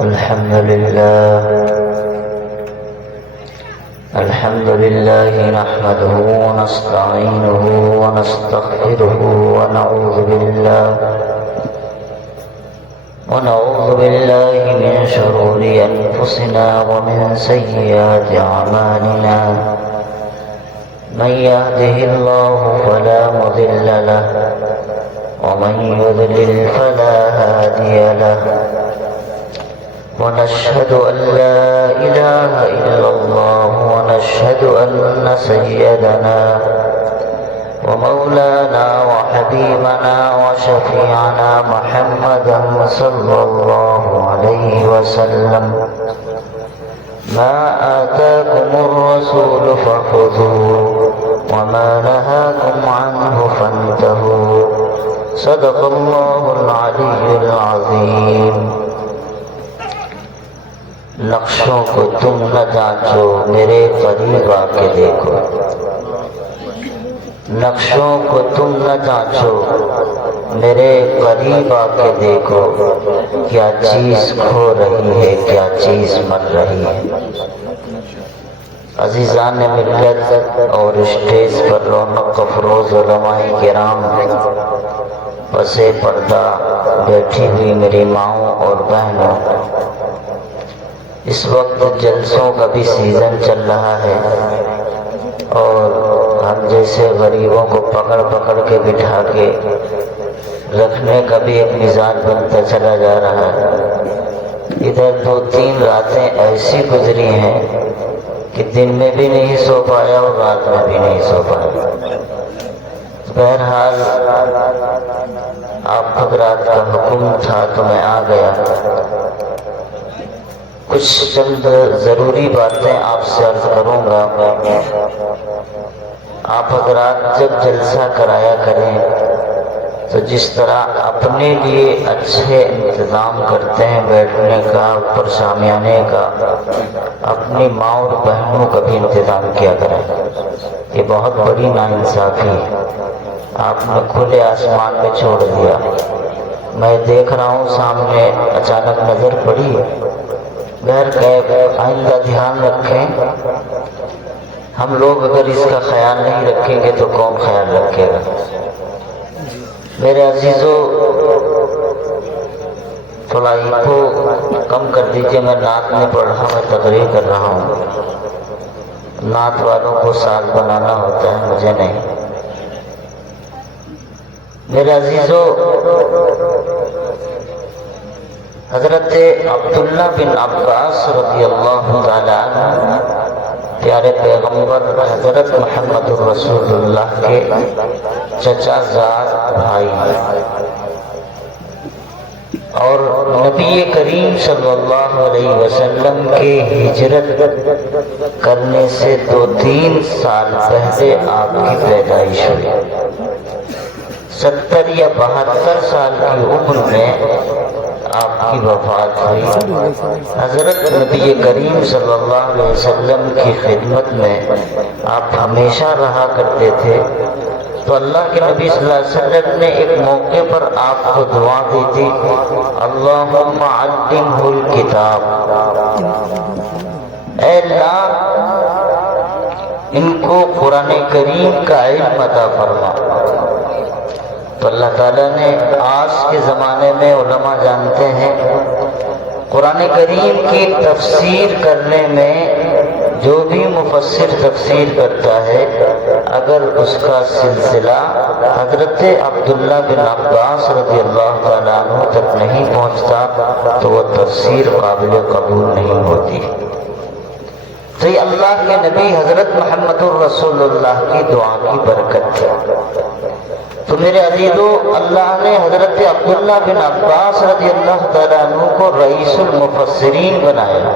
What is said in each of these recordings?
الحمد لله نحمده ونستعينه ونستغفره ونعوذ بالله من شرور أنفسنا ومن سيئات أعمالنا. من يهده الله فلا مضل له ومن يضلل فلا هادي له. ونشهد أن لا إله إلا الله ونشهد أن سيدنا ومولانا وحبيبنا وشفيعنا محمدا صلى الله عليه وسلم ما آتاكم الرسول فخذوه وما نهاكم عنه فانتهوا. صدق الله العلي العظيم. نقشوں کو تم نہ جانچو میرے قریب آ کے دیکھو. نقشوں کو تم نہ جانچو میرے قریب آ کے دیکھو. کیا چیز کھو رہی ہے کیا چیز مر رہی ہے. عزیزان ملت اور اسٹیج پر رونق افروز علماء کرام، پس پردہ بیٹھی ہوئی میری ماؤں اور بہنوں، اس وقت جلسوں کا بھی سیزن چل رہا ہے اور ہم جیسے غریبوں کو پکڑ پکڑ کے بٹھا کے رکھنے کا بھی ایک مزاج بنتا چلا جا رہا ہے. ادھر 2-3 راتیں ایسی گزری ہیں کہ دن میں بھی نہیں سو پایا اور رات میں بھی نہیں سو پایا. بہرحال آپ حضرات کا حکم تھا تو میں آ گیا. کچھ چند ضروری باتیں آپ سے عرض کروں گا. آپ حضرات جب جلسہ کرایا کریں تو جس طرح اپنے لیے اچھے انتظام کرتے ہیں بیٹھنے کا، اوپر شامیانے کا، اپنی ماں اور بہنوں کا بھی انتظام کیا کریں. یہ بہت بڑی ناانصافی ہے. آپ نے کھلے آسمان میں چھوڑ دیا. میں دیکھ رہا ہوں سامنے اچانک نظر پڑی. غیر غیب آئندہ دھیان رکھیں. ہم لوگ اگر اس کا خیال نہیں رکھیں گے تو کون خیال رکھے گا. میرے عزیزوں، تھوڑا ایکو کم کر دیجئے. میں نعت نہیں پڑھ رہا، میں تقریر کر رہا ہوں. نعت والوں کو ساز بنانا ہوتا ہے، مجھے نہیں. میرے عزیزوں، حضرت عبداللہ بن عباس رضی اللہ تعالیٰ عنہ پیارے پیغمبر حضرت محمد رسول اللہ کے چچا زاد بھائی اور نبی کریم صلی اللہ علیہ وسلم کے ہجرت کرنے سے 2-3 سال پہلے آپ کی پیدائش ہوئی. 70 یا 72 سال کی عمر میں آپ کی وفات ہوئی. حضرت نبی کریم صلی اللہ علیہ وسلم کی خدمت میں آپ ہمیشہ رہا کرتے تھے. تو اللہ کے نبی صلی اللہ علیہ وسلم نے ایک موقع پر آپ کو دعا دی تھی، اللہم علمہ الکتاب. اے اللہ ان کو قرآن کریم کا علم عطا فرما. تو اللہ تعالیٰ نے آج کے زمانے میں علماء جانتے ہیں قرآن کریم کی تفسیر کرنے میں جو بھی مفسر تفسیر کرتا ہے، اگر اس کا سلسلہ حضرت عبداللہ بن عباس رضی اللہ تعالیٰ عنہ تک نہیں پہنچتا تو وہ تفسیر قابل قبول نہیں ہوتی. تو یہ اللہ کے نبی حضرت محمد الرسول اللہ کی دعا کی برکت ہے. تو میرے عزیزو، اللہ نے حضرت عبداللہ بن عباس رضی اللہ تعالیٰ عنہ کو رئیس المفسرین بنایا،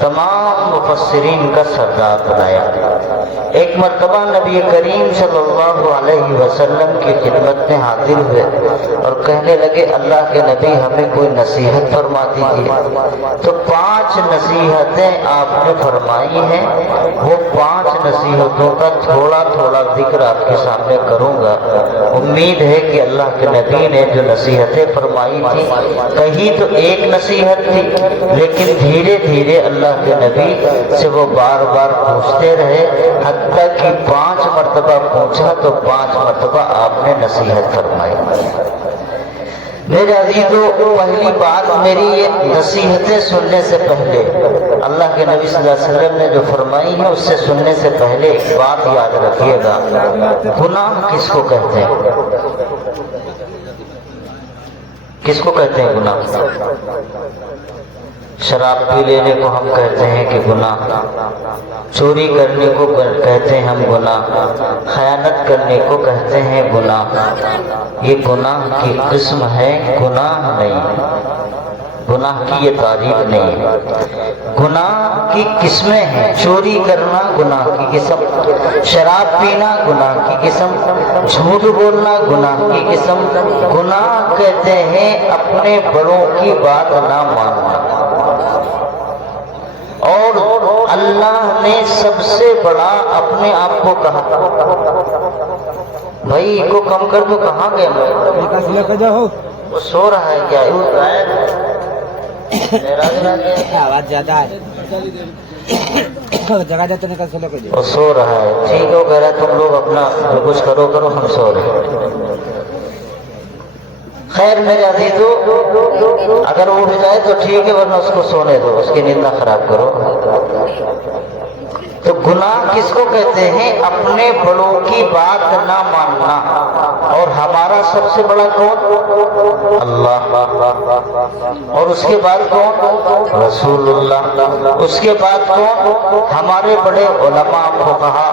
تمام مفسرین کا سردار بنایا. ایک مرتبہ نبی کریم صلی اللہ علیہ وسلم کی خدمت میں حاضر ہوئے اور کہنے لگے اللہ کے نبی ہمیں کوئی نصیحت فرما دیجیے. تو 5 نصیحتیں آپ نے فرمائی ہیں. وہ 5 نصیحتوں کا تھوڑا تھوڑا ذکر آپ کے سامنے کروں گا امید ہے کہ اللہ کے نبی نے جو نصیحتیں فرمائی تھی کہیں تو ایک نصیحت تھی، لیکن دھیرے دھیرے اللہ کے نبی سے وہ بار بار پوچھتے رہے، حتیٰ کہ 5 مرتبہ پوچھا تو 5 مرتبہ آپ نے نصیحت فرمائی۔ میرے عزیزو، پہلی بات میری یہ نصیحتیں سننے سے پہلے اللہ کے نبی صلی اللہ علیہ وسلم نے جو فرمائی ہے اس سے سننے سے پہلے ایک بات یاد رکھیے گا، گناہ کس کو کہتے ہیں؟ کس کو کہتے ہیں گناہ؟ شراب پی لینے کو ہم کہتے ہیں کہ گناہ، چوری کرنے کو کہتے ہیں ہم گناہ، خیانت کرنے کو کہتے ہیں گناہ۔ یہ گناہ کی قسم ہے، گناہ نہیں، گناہ کی یہ تعریف نہیں ہے۔ گناہ کی قسمیں ہیں، چوری کرنا گناہ کی قسم، شراب پینا گناہ کی قسم، جھوٹ بولنا گناہ کی قسم۔ گناہ کہتے ہیں اپنے بڑوں کی بات نہ ماننا، اور اللہ نے سب سے بڑا اپنے آپ کو کہا، بھائی کو کم کر دو، کہاں گیا؟ وہ سو رہا ہے کیا؟ آواز زیادہ ہے، جگہ جاتے نہیں کر سکتے، وہ سو رہا ہے۔ ٹھیک ہو، کہہ رہا تم لوگ اپنا کچھ کرو ہم سو رہے ہیں۔ خیر میرے عزیزو، اگر وہ اٹھ جائے تو ٹھیک ہے، ورنہ اس کو سونے دو، اس کی نیند نہ خراب کرو۔ تو گناہ کس کو کہتے ہیں؟ اپنے بڑوں کی بات نہ ماننا، اور ہمارا سب سے بڑا کون؟ اللہ، اور اس کے بعد کون؟ رسول اللہ، اس کے بعد کون؟ ہمارے بڑے علماء فقہا،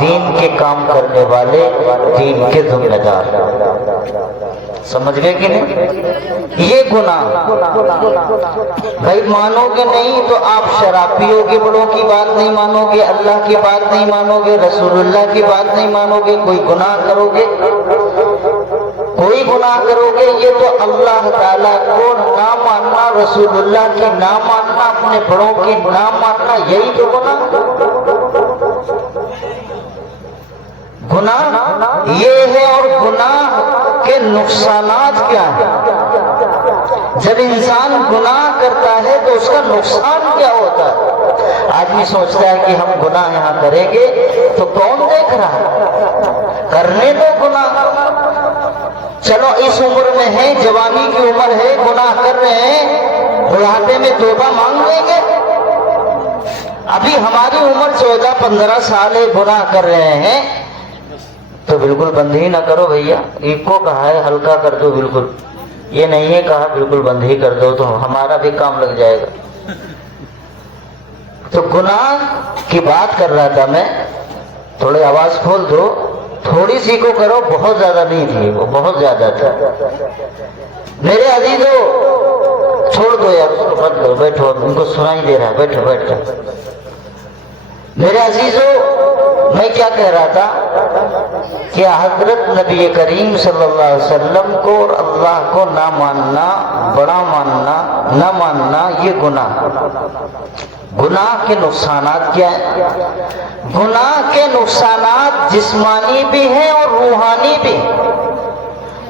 دین کے کام کرنے والے، دین کے ذمہ دار۔ سمجھ گئے کہ نہیں؟ یہ گناہ بھائی مانو گے نہیں تو آپ شراب پیو گے، بڑوں کی بات نہیں مانو گے، اللہ کی بات نہیں مانو گے، رسول اللہ کی بات نہیں مانو گے، کوئی گناہ کرو گے، کوئی گناہ کرو گے، یہ تو اللہ تعالیٰ کو نہ ماننا، رسول اللہ کی نہ ماننا، اپنے بڑوں کی نہ ماننا، یہی تو گناہ یہ ہے۔ اور گناہ کے نقصانات کیا ہیں؟ جب انسان گناہ کرتا ہے تو اس کا نقصان کیا ہوتا ہے؟ آدمی سوچتا ہے کہ ہم گناہ یہاں کریں گے تو کون دیکھ رہا ہے، کرنے دو گناہ، چلو اس عمر میں ہے، جوانی کی عمر ہے، گناہ کر رہے ہیں، بڑھاپے میں توبہ مانگ لیں گے۔ ابھی ہماری عمر 14-15 سال ہے، گناہ کر رہے ہیں تو بالکل بند ہی نہ کرو بھیا، ایک کو کہا ہے ہلکا کر دو، بالکل یہ نہیں ہے کہا بالکل بند ہی کر دو، تو ہمارا بھی کام لگ جائے گا۔ تو گناہ کی بات کر رہا تھا میں، تھوڑی آواز کھول دو، تھوڑی سی کو کرو، بہت زیادہ نہیں تھی، وہ بہت زیادہ تھا۔ میرے عزیزو چھوڑ دو یار، اس کو مت دو، بیٹھو، ان کو سنائی دے رہا ہے، بیٹھو بیٹھو۔ میرے عزیزو میں کیا کہہ رہا تھا کہ حضرت نبی کریم صلی اللہ علیہ وسلم کو اور اللہ کو نہ ماننا، بڑا ماننا، نہ ماننا، یہ گناہ۔ گناہ کے نقصانات کیا ہیں؟ گناہ کے نقصانات جسمانی بھی ہیں اور روحانی بھی،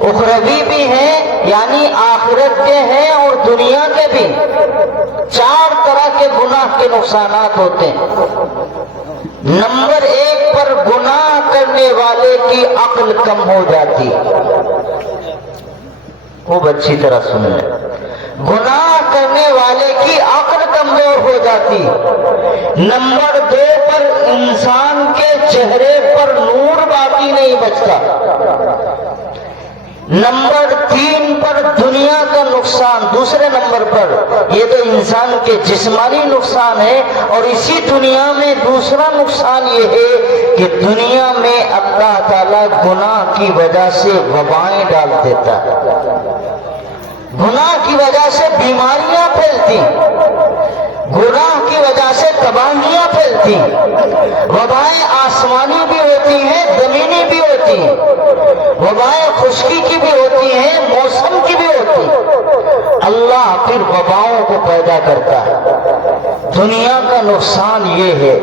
اخروی بھی ہیں، یعنی آخرت کے ہیں اور دنیا کے بھی۔ 4 طرح کے گناہ کے نقصانات ہوتے ہیں۔ نمبر 1 پر گناہ کرنے والے کی عقل کم ہو جاتی، خوب اچھی طرح سن لیں، گناہ کرنے والے کی عقل کمزور ہو جاتی۔ نمبر 2 پر انسان کے چہرے پر نور باقی نہیں بچتا۔ نمبر 3 پر دنیا کا نقصان، دوسرے نمبر پر یہ تو انسان کے جسمانی نقصان ہے، اور اسی دنیا میں دوسرا نقصان یہ ہے کہ دنیا میں اللہ تعالیٰ گناہ کی وجہ سے وبائیں ڈال دیتا ہے، گناہ کی وجہ سے بیماریاں پھیلتی، گناہ کی وجہ سے تباہیاں پھیلتی، وبائیں آسمانی بھی ہوتی ہیں، زمینی بھی ہوتی ہیں، وبائیں خشکی کی بھی ہوتی ہیں، موسم کی بھی ہوتی ہیں۔ اللہ پھر وباؤں کو پیدا کرتا ہے۔ دنیا کا نقصان یہ ہے،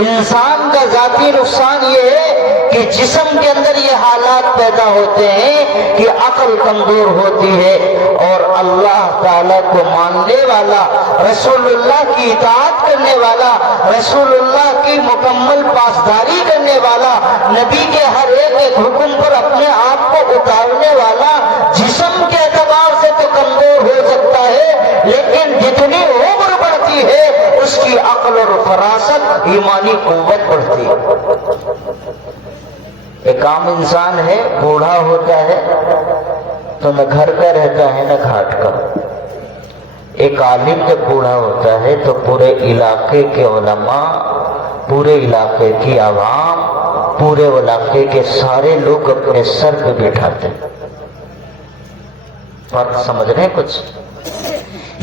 انسان کا ذاتی نقصان یہ ہے کہ جسم کے اندر یہ حالات پیدا ہوتے ہیں کہ عقل کمزور ہوتی ہے، اور اللہ تعالیٰ کو ماننے والا، رسول اللہ کی اطاعت کرنے والا، رسول اللہ کی مکمل پاسداری کرنے والا، نبی کے ہر ایک حکم پر اپنے آپ کو اتارنے والا جسم کے اعتبار سے تو کمزور ہو سکتا ہے، لیکن جتنی عمر بڑھتی ہے اس کی عقل اور فراست، ایمانی قوت بڑھتی ہے۔ ایک عام انسان ہے، بوڑھا ہوتا ہے تو نہ گھر کا رہتا ہے نہ گھاٹ کا۔ ایک عالم جب بوڑھا ہوتا ہے تو پورے علاقے کے علماء، پورے علاقے کی عوام، پورے علاقے کے سارے لوگ اپنے سر پہ بٹھاتے ہیں۔ فرق سمجھ رہے ہیں کچھ؟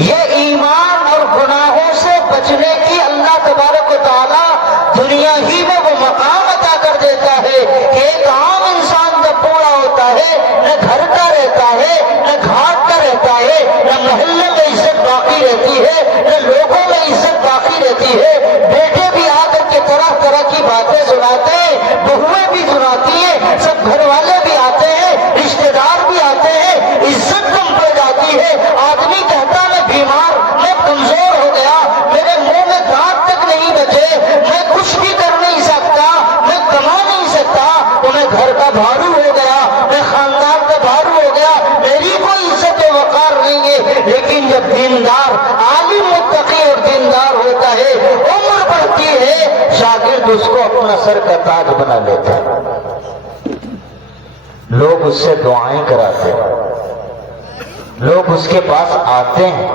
یہ ایمان اور گناہوں سے بچنے کی اللہ تبارک و تعالی دنیا ہی میں وہ مقام عطا کر دیتا ہے کہ ایک عام انسان جب بوڑھا ہوتا ہے، نہ گھر کا رہتا ہے، نہ گھاٹ کا رہتا ہے، نہ محلے میں عزت باقی رہتی ہے، نہ لوگوں میں عزت باقی رہتی ہے، بیٹے بھی آ کر کے طرح طرح کی باتیں سناتے ہیں، بہویں بھی سناتی ہیں، سب گھر والے بھی آتے ہیں، رشتہ دار بھی آتے ہیں، عزت کم پڑ جاتی ہے۔ آدمی کہتا میں بیمار، میں کمزور ہو گیا، میرے منہ میں دانت تک نہیں بچے، میں کچھ بھی کر نہیں سکتا، میں کما نہیں سکتا، تو میں گھر کا بھارو ہو گیا، میں خاندان کا بھارو ہو گیا، میری کوئی عزت و وقار نہیں ہے۔ لیکن جب دیندار، عالم، متقی اور دیندار ہوتا ہے، عمر بڑھتی ہے، شاگرد اس کو اپنا سر کا تاج بنا لیتا ہے، لوگ اس سے دعائیں کراتے ہیں، لوگ اس کے پاس آتے ہیں،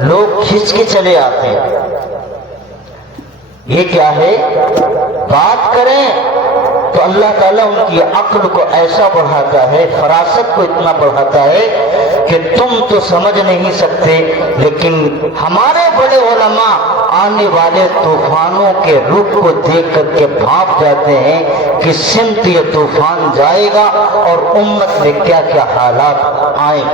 لوگ کھینچ کے چلے آتے ہیں۔ یہ کیا ہے؟ بات کریں تو اللہ تعالیٰ ان کی عقل کو ایسا بڑھاتا ہے، فراست کو اتنا بڑھاتا ہے کہ تم تو سمجھ نہیں سکتے، لیکن ہمارے بڑے علماء آنے والے طوفانوں کے رخ کو دیکھ کر کے بھانپ جاتے ہیں کہ سمت یہ طوفان جائے گا اور امت میں کیا کیا حالات آئیں۔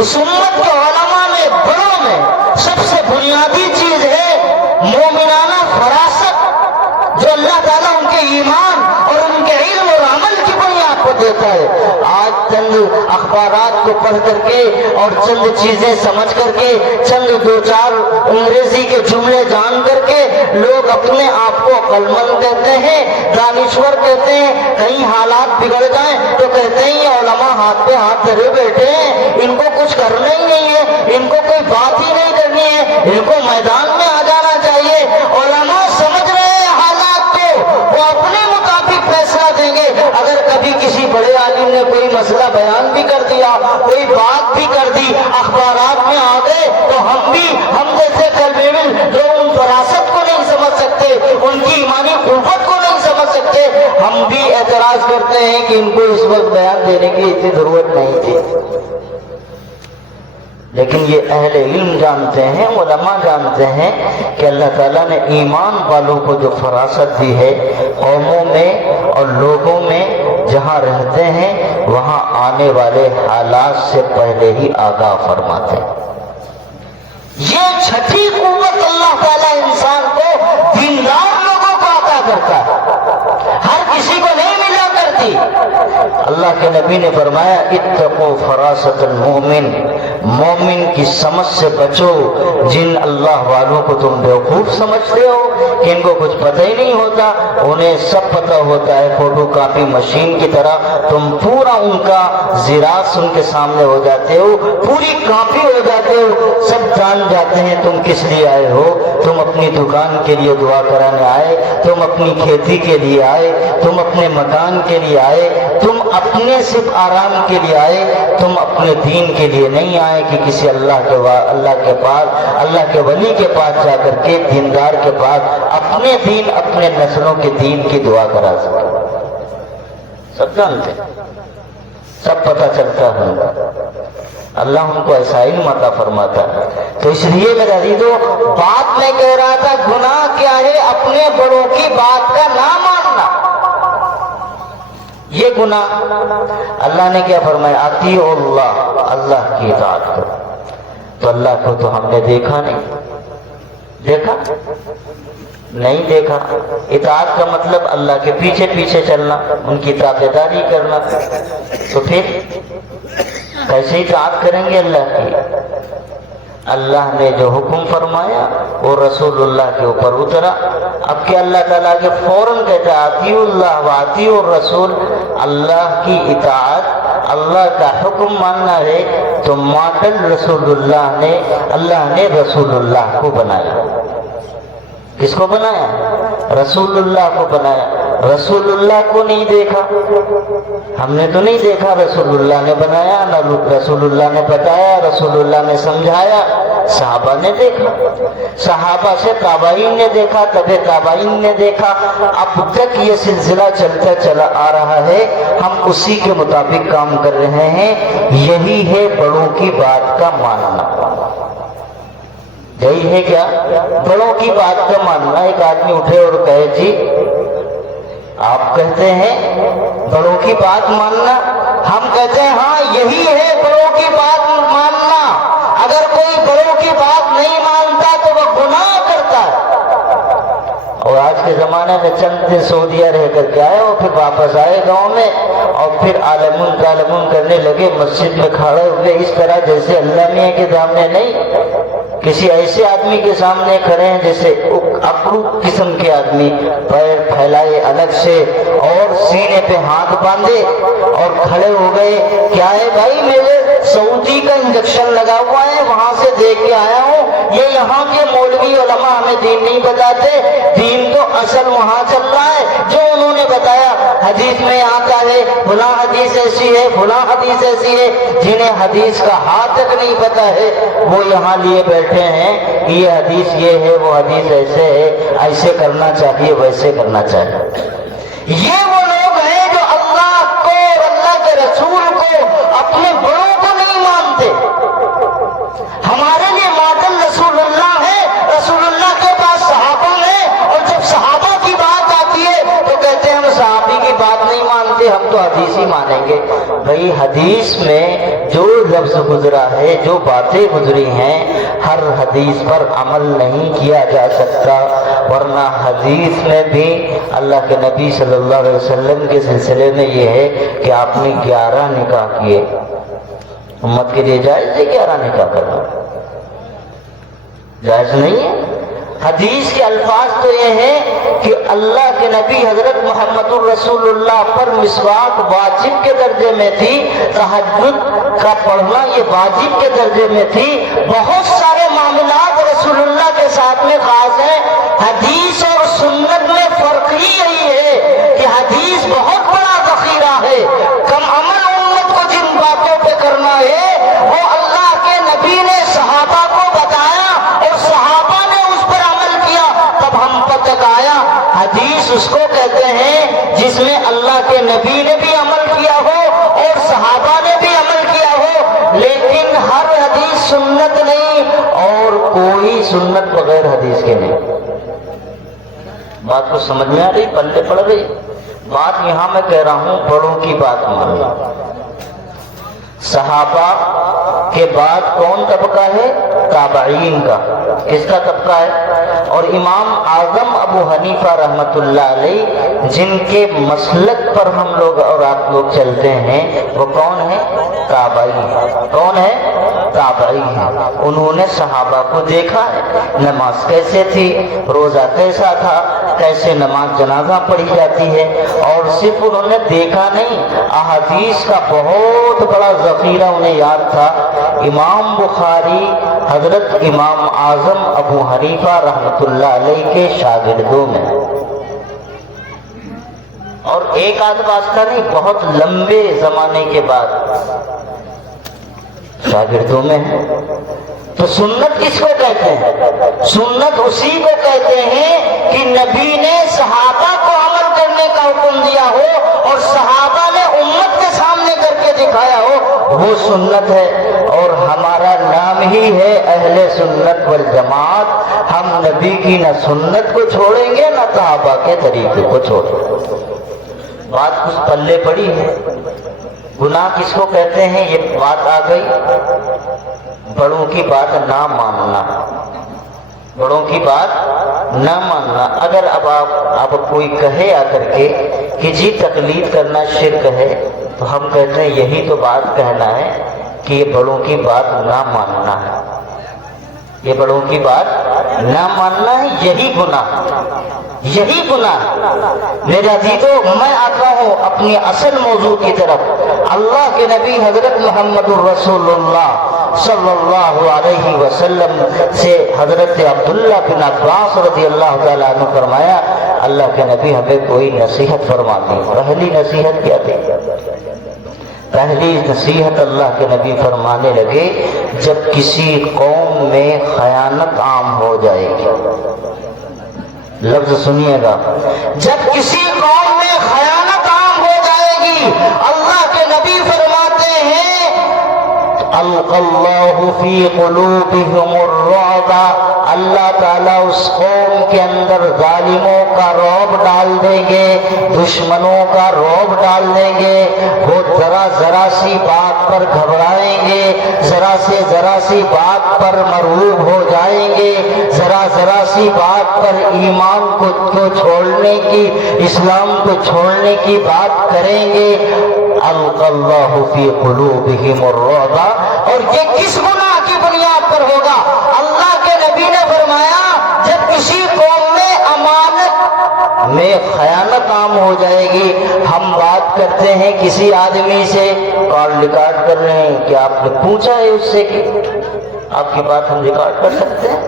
اس امت کے علماء میں، بڑوں میں سب سے بنیادی چیز ہے مومنانہ فراست، جو اللہ تعالیٰ ان کے ایمان اور ان کے علم اور عمل کی بنیاد کو دیتا ہے۔ آج چند اخبارات کو پڑھ کر کے اور چند چیزیں سمجھ کر کے، چند دو چار انگریزی کے جملے جان کر کے لوگ اپنے آپ کو عقل مند کہتے ہیں، دانشور کہتے ہیں، کہیں حالات بگڑ جائیں تو کہتے ہیں یہ علماء ہاتھ پہ ہاتھ دھرے بیٹھے ہیں، ان کو کچھ کرنا ہی نہیں ہے، ان کو کوئی بات ہی نہیں کرنی ہے، ان کو میدان میں آ جانا چاہیے۔ علماء سمجھ رہے ہیں حالات کو، وہ اپنے مطابق فیصلہ دیں گے۔ اگر کبھی کسی بڑے عالم نے کوئی مسئلہ بیان بھی کر دیا، کوئی بات بھی کر دی، اخبارات میں آ گئے، تو ہم جیسے کلبیل جو ان فراست کو نہیں سمجھ سکتے، ان کی ایمانی قوت کو نہیں سمجھ سکتے، ہم بھی اعتراض کرتے ہیں کہ ان کو اس وقت بیان دینے کی اتنی ضرورت نہیں تھی۔ لیکن یہ اہل علم جانتے ہیں، علماء جانتے ہیں کہ اللہ تعالیٰ نے ایمان والوں کو جو فراست دی ہے، قوموں میں اور لوگوں میں جہاں رہتے ہیں وہاں آنے والے حالات سے پہلے ہی آگاہ فرماتے ہیں۔ یہ چھٹی قوت اللہ تعالیٰ انسان کو دیندار لوگوں کو عطا کرتا ہے، ہر کسی کو نہیں ملا کرتی۔ اللہ کے نبی نے فرمایا اتقوا فراست المؤمن، مومن کی سمجھ سے بچو۔ جن اللہ والوں کو تم بیوقوف سمجھتے ہو کہ ان کو کچھ پتہ ہی نہیں ہوتا، انہیں سب پتہ ہوتا ہے، فوٹو کاپی مشین کی طرح تم پورا ان کا زیراکس ان کے سامنے ہو جاتے ہو، پوری کاپی ہو جاتے ہو، سب جان جاتے ہیں تم کس لیے آئے ہو۔ تم اپنی دکان کے لیے دعا کرانے آئے، تم اپنی کھیتی کے لیے آئے، تم اپنے مکان کے لیے آئے، تم اپنے صرف آرام کے لیے آئے، تم اپنے دین کے لیے نہیں آئے کہ کسی اللہ کے پاس، اللہ کے ولی کے پاس جا کر کے، دیندار کے پاس اپنے دین، اپنے نسلوں کے دین کی دعا کرا سکے۔ سب جانتے ہیں، سب پتہ چلتا ہے، اللہ ان کو ایسا علم عطا فرماتا ہے۔ تو اس لیے میرے عزیزو، بات میں کہہ رہا تھا گناہ کیا ہے؟ اپنے بڑوں کی بات کا نہ ماننا، یہ گناہ۔ اللہ نے کیا فرمایا؟ اطیعوا اللہ، اللہ کی اطاعت کرو۔ تو اللہ کو تو ہم نے دیکھا نہیں، دیکھا نہیں دیکھا۔ اطاعت کا مطلب اللہ کے پیچھے پیچھے چلنا، ان کی تابعداری کرنا، تو پھر کیسے اطاعت کریں گے اللہ کی؟ اللہ نے جو حکم فرمایا وہ رسول اللہ کے اوپر اترا۔ اب کہ اللہ تعالیٰ کے فوراً کہتا ہے اطیعوا اللہ واطیعوا الرسول، اللہ کی اطاعت، اللہ کا حکم ماننا ہے تو ماڈل رسول اللہ نے، اللہ نے رسول اللہ کو بنایا۔ کس کو بنایا؟ رسول اللہ کو بنایا۔ رسول اللہ کو نہیں دیکھا، ہم نے تو نہیں دیکھا، رسول اللہ نے بنایا، نہ رسول اللہ نے بتایا، رسول اللہ نے سمجھایا، صحابہ نے دیکھا، صحابہ سے تابعین نے دیکھا، تبع تابعین نے دیکھا، اب تک یہ سلسلہ چلتا چلا آ رہا ہے، ہم اسی کے مطابق کام کر رہے ہیں۔ یہی ہے بڑوں کی بات کا ماننا، یہی ہے کیا؟ بڑوں کی بات کا ماننا۔ ایک آدمی اٹھے اور کہے جی آپ کہتے ہیں بڑوں کی بات ماننا، ہم کہتے ہیں ہاں یہی ہے بڑوں کی بات ماننا۔ اگر کوئی بڑوں کی بات نہیں مانتا تو وہ گناہ کرتا ہے۔ اور آج کے زمانے میں چند دن سعودیہ رہ کر کے آئے اور پھر واپس آئے گاؤں میں اور پھر عالمون کالمون کرنے لگے، مسجد میں کھڑے ہوئے اس طرح جیسے اللہ میاں کے سامنے نہیں، کسی ایسے آدمی کے سامنے کھڑے ہیں جیسے اپرو قسم کے آدمی، پیر پھیلائے الگ سے اور سینے پہ ہاتھ باندھے اور کھڑے ہو گئے۔ کیا ہے بھائی؟ میرے سعودی کا انجیکشن لگا ہوا ہے، وہاں سے دیکھ کے آیا ہوں، یہ یہاں کے مولوی علماء ہمیں دین نہیں بتاتے، دین تو اصل وہاں چل رہا ہے جو انہوں نے بتایا۔ حدیث میں آتا ہے فلاں حدیث ایسی ہے، فلاں حدیث ایسی ہے، جنہیں حدیث کا ہاتھ تک نہیں پتا ہے وہ یہاں لیے بیٹھے ہیں کہ یہ حدیث یہ ہے، وہ حدیث ایسے ہے، ایسے کرنا چاہیے، ویسے کرنا چاہیے۔ یہ وہ لوگ ہیں جو اللہ کو اور اللہ کے رسول کو، اپنے بڑوں کو نہیں مانتے۔ ہمارے لیے ماڈل رسول اللہ ہے، رسول اللہ کے پاس صحابہ ہیں، اور جب صحابہ کی بات آتی ہے تو کہتے ہیں ہم صحابی کی بات نہیں مانتے، ہم تو حدیث ہی مانیں گے۔ بھئی حدیث میں جو لفظ گزرا ہے، جو باتیں گزری ہیں، ہر حدیث پر عمل نہیں کیا جا سکتا، ورنہ حدیث میں بھی اللہ کے نبی صلی اللہ علیہ وسلم کے سلسلے میں یہ ہے کہ آپ نے 11 نکاح کیے۔ امت کے لیے جائز ہے 11 نکاح کرنا؟ جائز نہیں ہے۔ حدیث کے الفاظ تو یہ ہیں کہ اللہ کے نبی حضرت محمد الرسول اللہ پر مسواک واجب کے درجے میں تھی، تہجد کا پڑھنا یہ واجب کے درجے میں تھی، بہت سارے معاملات رسول اللہ کے ساتھ میں خاص ہیں۔ حدیث اور سنت میں فرق ہی یہی ہے کہ حدیث بہت بڑا ذخیرہ ہے، کم عمل امت کو جن باتوں پہ کرنا ہے وہ اللہ کے نبی نے صحابہ کو بتایا اور صحابہ نے اس پر عمل کیا، تب ہم پر تک آیا۔ حدیث اس کو کہتے ہیں جس میں اللہ کے نبی نے بھی عمل کیا ہو اور صحابہ نے بھی عمل کیا ہو، لیکن ہر حدیث سنت نہیں اور کوئی سنت بغیر حدیث کے نہیں۔ بات کو سمجھ میں آ رہی؟ پلے پڑ رہی بات؟ یہاں میں کہہ رہا ہوں بڑوں کی بات ماننا۔ صحابہ کے بعد کون طبقہ ہے؟ تابعین کا۔ کس کا طبقہ ہے؟ اور امام اعظم ابو حنیفہ رحمۃ اللہ علیہ جن کے مسلک پر ہم لوگ اور آپ لوگ چلتے ہیں وہ کون ہے؟ تابعی ہیں۔ کون ہے؟ تابعی ہیں۔ انہوں نے صحابہ کو دیکھا ہے، نماز کیسے تھی، روزہ کیسا تھا، کیسے نماز جنازہ پڑھی جاتی ہے، اور صرف انہوں نے دیکھا نہیں، احادیث کا بہت بڑا ذخیرہ انہیں یاد تھا۔ امام بخاری حضرت امام اعظم ابو حنیفہ رحمۃ اللہ علیہ کے شاگردوں میں، اور ایک آدھ واسطہ نہیں، بہت لمبے زمانے کے بعد شاگردوں میں ہے۔ تو سنت کس کو کہتے ہیں؟ سنت اسی کو کہتے ہیں کہ نبی نے صحابہ کو عمل کرنے کا حکم دیا ہو اور صحابہ نے امت کے سامنے کر کے دکھایا ہو، وہ سنت ہے۔ اور ہمارا نام ہی ہے اہل سنت والجماعت۔ ہم نبی کی نہ سنت کو چھوڑیں گے نہ صحابہ کے طریقے کو چھوڑیں گے۔ بات کچھ پلے پڑی ہے؟ گناہ کس کو کہتے ہیں؟ یہ بات آ گئی، بڑوں کی بات نہ ماننا، بڑوں کی بات نہ ماننا. اگر اب کوئی کہے آ کر کے کہ جی تقلید کرنا شرک ہے، تو ہم کہتے ہیں یہی تو بات کہنا ہے کہ یہ بڑوں کی بات نہ ماننا ہے، یہ بڑوں کی بات نہ ماننا ہے، یہی گناہ، یہی گناہ. میرے عزیزو، میں آتا ہوں اپنی اصل موضوع کی طرف. اللہ کے نبی حضرت محمد الرسول اللہ صلی اللہ علیہ وسلم سے حضرت عبداللہ بن عباس رضی اللہ تعالیٰ عنہ فرمایا، اللہ کے نبی ہمیں کوئی نصیحت فرماتے. پہلی نصیحت کیا تھی؟ پہلی نصیحت اللہ کے نبی فرمانے لگے، جب کسی قوم میں خیانت عام ہو جائے گی. لفظ سنیے گا، جب کسی قوم میں خیانت عام ہو جائے گی، اللہ کے نبی فرماتے ہیں القى الله في قلوبهم الرعب، اللہ تعالیٰ اس قوم کے اندر ظالموں کا رعب ڈال دیں گے، دشمنوں کا رعب ڈال دیں گے. وہ ذرا سی بات پر گھبرائیں گے، ذرا سی بات پر مرعوب ہو جائیں گے، ذرا سی بات پر ایمان کو چھوڑنے کی، اسلام کو چھوڑنے کی بات کریں گے. القى الله في قلوبهم الرعب. اور یہ کس گناہ کی بنیاد پر ہوگا؟ اللہ کے نبی نے فرمایا جب کسی قوم میں امانت میں خیانت عام ہو جائے گی. ہم بات کرتے ہیں کسی آدمی سے، کال ریکارڈ کر رہے ہیں کہ آپ نے پوچھا ہے اس سے کہ آپ کی بات ہم ریکارڈ کر سکتے ہیں،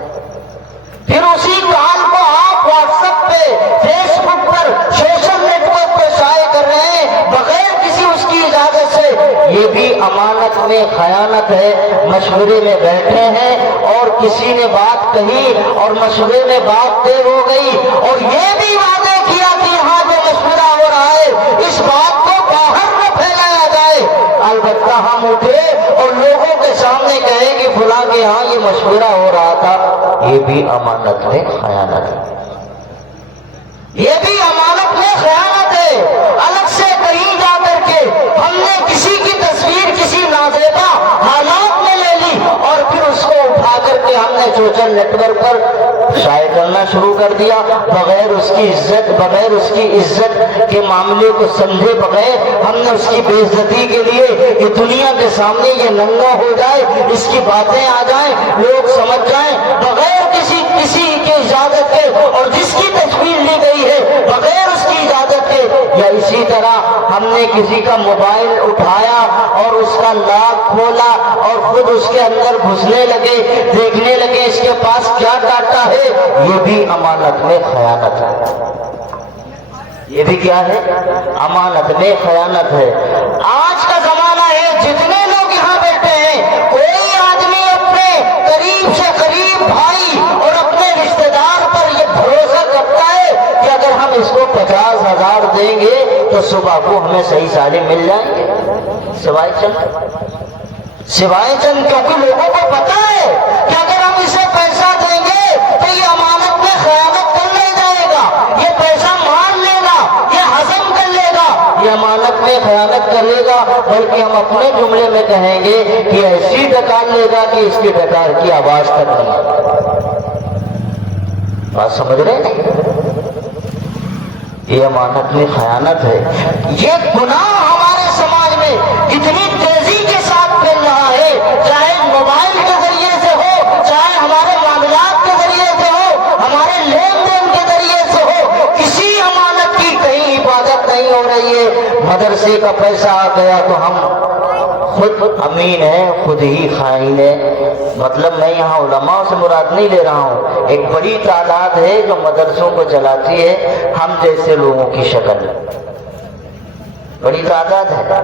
پھر اسی کال کو آپ واٹس ایپ پہ، فیس بک پر، سوشل نیٹ ورک پہ شائع کر رہے ہیں بغیر کسی اس کی اجازت سے. یہ بھی امانت میں خیانت ہے. مشورے میں بیٹھے ہیں اور کسی نے بات کہی اور مشورے میں بات دیر ہو گئی، اور یہ بھی وعدے کیا کہ یہاں جو مشورہ ہو رہا ہے اس بات کو باہر نہ پھیلایا جائے. البتہ ہم اٹھے اور لوگوں کے سامنے کہیں کہ فلاں کے یہاں یہ مشورہ ہو رہا تھا. یہ بھی امانت میں خیانت ہے، یہ بھی امانت میں خیانت ہے. الگ سے کہیں جا کر کے ہم نے کسی کی تصویر کسی نازیبا حالات میں لے لی اور پھر اس کو اٹھا کر کے ہم نے سوشل نیٹ ورک پر شائع کرنا شروع کر دیا، بغیر اس کی عزت کے معاملے کو سمجھے بغیر. ہم نے اس کی بے عزتی کے لیے کہ دنیا کے سامنے یہ ننگا ہو جائے، اس کی باتیں آ جائیں، لوگ سمجھ جائیں، بغیر کسی کی اجازت کے، اور جس کی تصویر لی گئی ہے بغیر اس کی اجازت کے. یا اسی طرح ہم نے کسی کا موبائل اٹھایا اور اس کا لاک کھولا اور خود اس کے اندر گھسنے لگے، دیکھنے لگے اس کے پاس کیا ڈاٹا ہے. یہ بھی امانت میں خیانت ہے. یہ بھی کیا ہے؟ امانت میں خیانت ہے. آج کا زمانہ ہے، جتنے لوگ یہاں بیٹھے ہیں، کوئی آدمی اپنے قریب سے قریب بھائی اور اپنے رشتہ دار پر یہ بھروسہ کرتا ہے کہ اگر ہم اس کو 50,000 دیں گے تو صبح کو ہمیں صحیح سالم مل جائیں گے، سوائے چند کیونکہ لوگوں کو پتا ہے کہ اگر ہم اسے پیسہ دیں گے تو یہ امانت میں خیانت کر لے جائے گا، یہ پیسہ مان لے گا، یہ ہضم کر لے گا، یہ امانت میں خیانت کر لے گا. بلکہ ہم اپنے جملے میں کہیں گے کہ ایسی ڈکار لے گا کہ اس کی ڈکار کی آواز تک نہیں. بات سمجھ رہے ہیں؟ یہ امانت میں خیانت ہے. یہ گناہ ہمارے سماج میں کتنی تیزی کے ساتھ پھیل رہا ہے، چاہے موبائل کے ذریعے سے ہو، چاہے ہمارے معاملات کے ذریعے سے ہو، ہمارے لین دین کے ذریعے سے ہو. کسی امانت کی کہیں حفاظت نہیں ہو رہی ہے. مدرسے کا پیسہ آ گیا تو ہم خود امین ہے، خود ہی خائن ہے. مطلب میں یہاں علماء سے مراد نہیں لے رہا ہوں، ایک بڑی تعداد ہے جو مدرسوں کو چلاتی ہے ہم جیسے لوگوں کی شکل. بڑی تعداد ہے.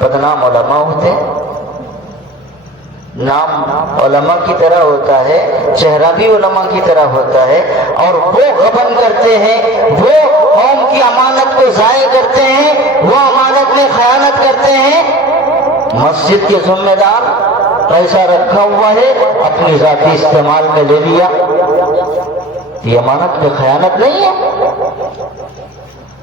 بدنام علماء ہوتے ہیں، نام علماء کی طرح ہوتا ہے، چہرہ بھی علماء کی طرح ہوتا ہے، اور وہ غبن کرتے ہیں، وہ قوم کی امانت کو ضائع کرتے ہیں، وہ امانت میں خیانت کرتے ہیں. مسجد کے ذمہ دار پیسہ رکھا ہوا ہے، اپنی ذاتی استعمال میں لے لیا. یہ امانت میں خیانت نہیں ہے،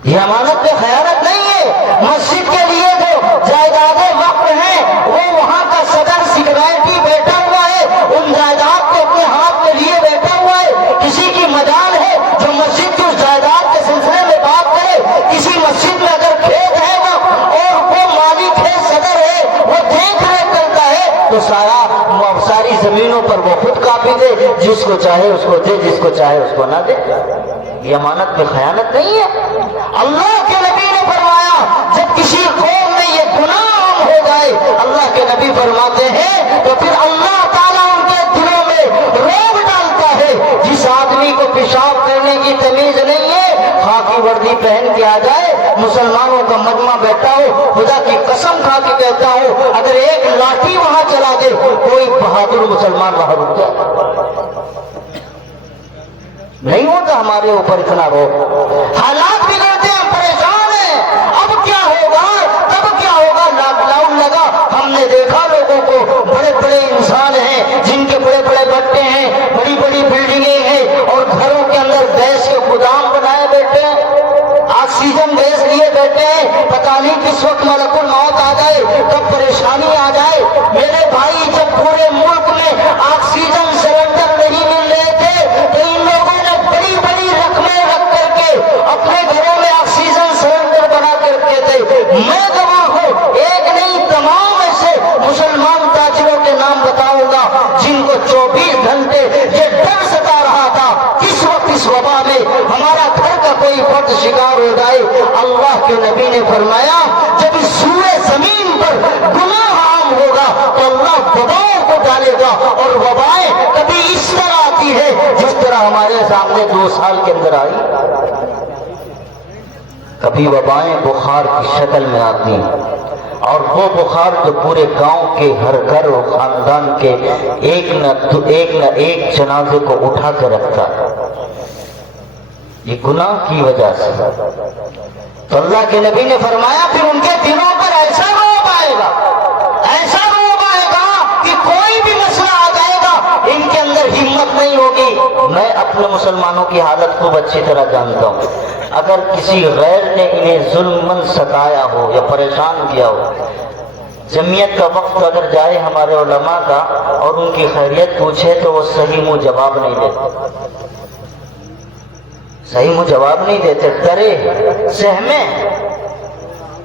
یہ امانت میں خیانت نہیں ہے. مسجد کے لیے جو جائیدادیں وقف ہیں وہ وہاں کا صدر سیکریٹری بیٹھا ہوا ہے، ان جائیداد کو اپنے ہاتھ میں لیے بیٹھا ہوا ہے. کسی کی مجال ہے تو ساری زمینوں پر وہ خود قابض ہے، جس کو چاہے اس کو دے، جس کو چاہے اس کو نہ دے۔ یہ امانت میں خیانت نہیں ہے؟ اللہ کے نبی نے فرمایا جب کسی قوم میں یہ گناہ عام ہو جائے، اللہ کے نبی فرماتے ہیں تو پھر اللہ تعالیٰ ان کے دلوں میں رعب ڈالتا ہے۔ جس آدمی کو پیشاب کرنے کی تمیز نہیں ہے، خاکی وردی پہن کے آ جائے، مسلمانوں کا مجمع بیٹھا ہو، خدا کی قسم کھا کے کہتا ہوں اگر ایک لاٹھی وہاں چلا دے، کوئی بہادر مسلمان وہاں رک جائے۔ نہیں ہوتا ہمارے اوپر اتنا روک، حالات بگڑتے ہیں، پریشان ہیں، اب کیا ہوگا، تب کیا ہوگا؟ لاک ڈاؤن لگا، ہم نے دیکھا لوگوں کو، بڑے بڑے انسان ہیں جن کے بڑے بڑے بٹے ہیں، بڑی بڑی بلڈنگیں ہیں، اور گھروں کے اندر گیس کے گودام بنائے بیٹھے ہیں، آکسیجن گیس لیے بیٹھے ہیں، پتہ نہیں کس وقت ملک الموت آ جائے، کب پریشانی آ جائے۔ میرے بھائی جب پورے ملک میں آکسیجن سلنڈر نہیں مل رہے تھے تو ان لوگوں نے بڑی بڑی رقمیں رکھ کر کے اپنے گھروں میں آکسیجن سلنڈر بنا کے رکھے تھے۔ میں گواہ ہوں، ایک نہیں تمام ایسے مسلمان تاجروں کے نام بتاؤں گا جن کو 24 گھنٹے یہ ڈر ستا رہا تھا کس وقت اس وبا میں ہمارا گھر کا کوئی فرد شکار ہو جائے۔ اللہ کے نبی نے فرمایا جب اس سورہ زمین پر گناہ عام ہوگا تو اللہ وباؤں کو ڈالے گا، اور وبائیں کبھی اس طرح آتی ہے جس طرح ہمارے سامنے 2 سال کے اندر آئی۔ کبھی وبائیں بخار کی شکل میں آتی ہیں، اور وہ بخار جو پورے گاؤں کے ہر گھر اور خاندان کے ایک نہ ایک جنازے کو اٹھا کے رکھتا ہے، یہ گناہ کی وجہ سے۔ تو اللہ کے نبی نے فرمایا پھر ان کے دلوں پر ایسا روب آئے گا، ایسا روب آئے گا کہ کوئی بھی مسئلہ آ جائے گا ان کے اندر ہمت نہیں ہوگی۔ میں اپنے مسلمانوں کی حالت خوب اچھی طرح جانتا ہوں، اگر کسی غیر نے انہیں ظلماً ستایا ہو یا پریشان کیا ہو، جمعیت کا وقت اگر جائے ہمارے علماء کا اور ان کی خیریت پوچھے تو وہ صحیح منہ جواب نہیں دیتے، صحیح منہ جواب نہیں دیتے، ڈرے سہمے،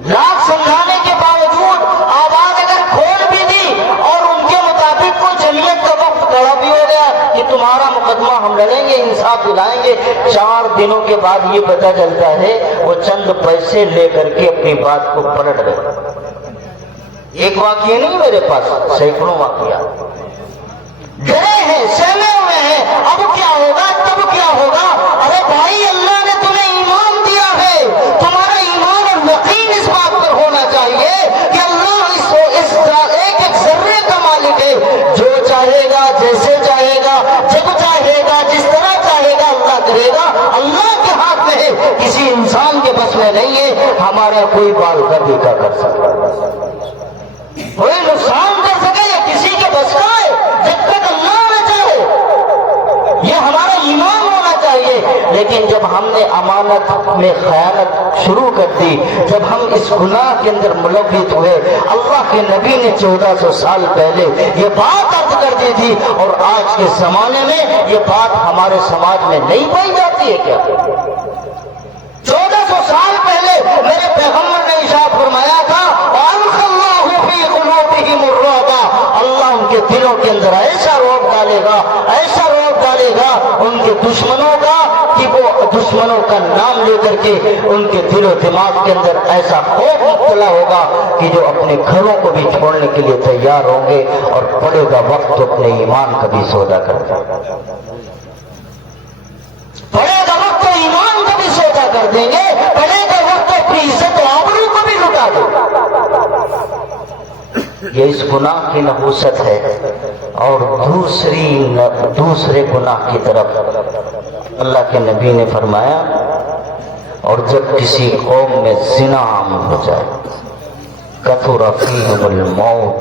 لاکھ سمجھانے کے باوجود آواز اگر کھول بھی دی اور ان کے مطابق کوئی جمعیت کا وقت کھڑا بھی ہو گیا کہ تمہارا مقدمہ ہم لڑیں گے، انصاف دلائیں گے، 4 دنوں کے بعد یہ پتہ چلتا ہے وہ چند پیسے لے کر کے اپنی بات کو پلٹ گئے۔ ایک واقعہ نہیں میرے پاس، سینکڑوں واقعات۔ ڈرے ہیں، سہمے ہوئے ہیں، اب کیا ہوگا، تب کیا ہوگا؟ ارے بھائی اللہ نے تمہیں ایمان دیا ہے، تمہارا ایمان اور یقین اس بات پر ہونا چاہیے کہ اللہ اس ایک ایک ذرے کا مالک ہے، جو چاہے گا، جیسے چاہے گا، جب چاہے گا، جس طرح چاہے گا اللہ کرے گا۔ اللہ کے ہاتھ میں ہے، کسی انسان کے بس میں نہیں ہے۔ ہمارا کوئی بال کر بھی کیا کر سکتا، کوئی نقصان کر سکے یا کسی کے بس کا ہے، جب تک اللہ نہ چاہے۔ یہ ہمارا ایمان ہونا چاہیے۔ لیکن جب ہم نے امانت میں خیانت شروع کر دی، جب ہم اس گناہ کے اندر ملوث ہوئے، اللہ کے نبی نے 1400 سال پہلے یہ بات عرض کر دی تھی، اور آج کے زمانے میں یہ بات ہمارے سماج میں نہیں پائی جاتی ہے کیا؟ 1400 سال پہلے میرے پیغمبر نے ارشاد فرمایا تھا اللہ ان کے دلوں کے اندر ایسا روب ڈالے گا، ایسا روب ڈالے گا ان کے دشمنوں کا کہ وہ دشمنوں کا نام لے کر کے ان کے دل و دماغ کے اندر ایسا خوف مبتلا ہوگا کہ جو اپنے گھروں کو بھی چھوڑنے کے لیے تیار ہوں گے، اور پڑے گا وقت تو اپنے ایمان کا بھی سودا کرتے، پڑے گا وقت تو ایمان کا بھی سودا کر دیں گے، پڑے گا وقت تو اپنی عزت و آبرو کو بھی لٹا دیں گے۔ یہ اس گناہ کی نحوست ہے۔ اور دوسرے گناہ کی طرف اللہ کے نبی نے فرمایا، اور جب کسی قوم میں زنا عام ہو جائے، کثر فیہم الموت،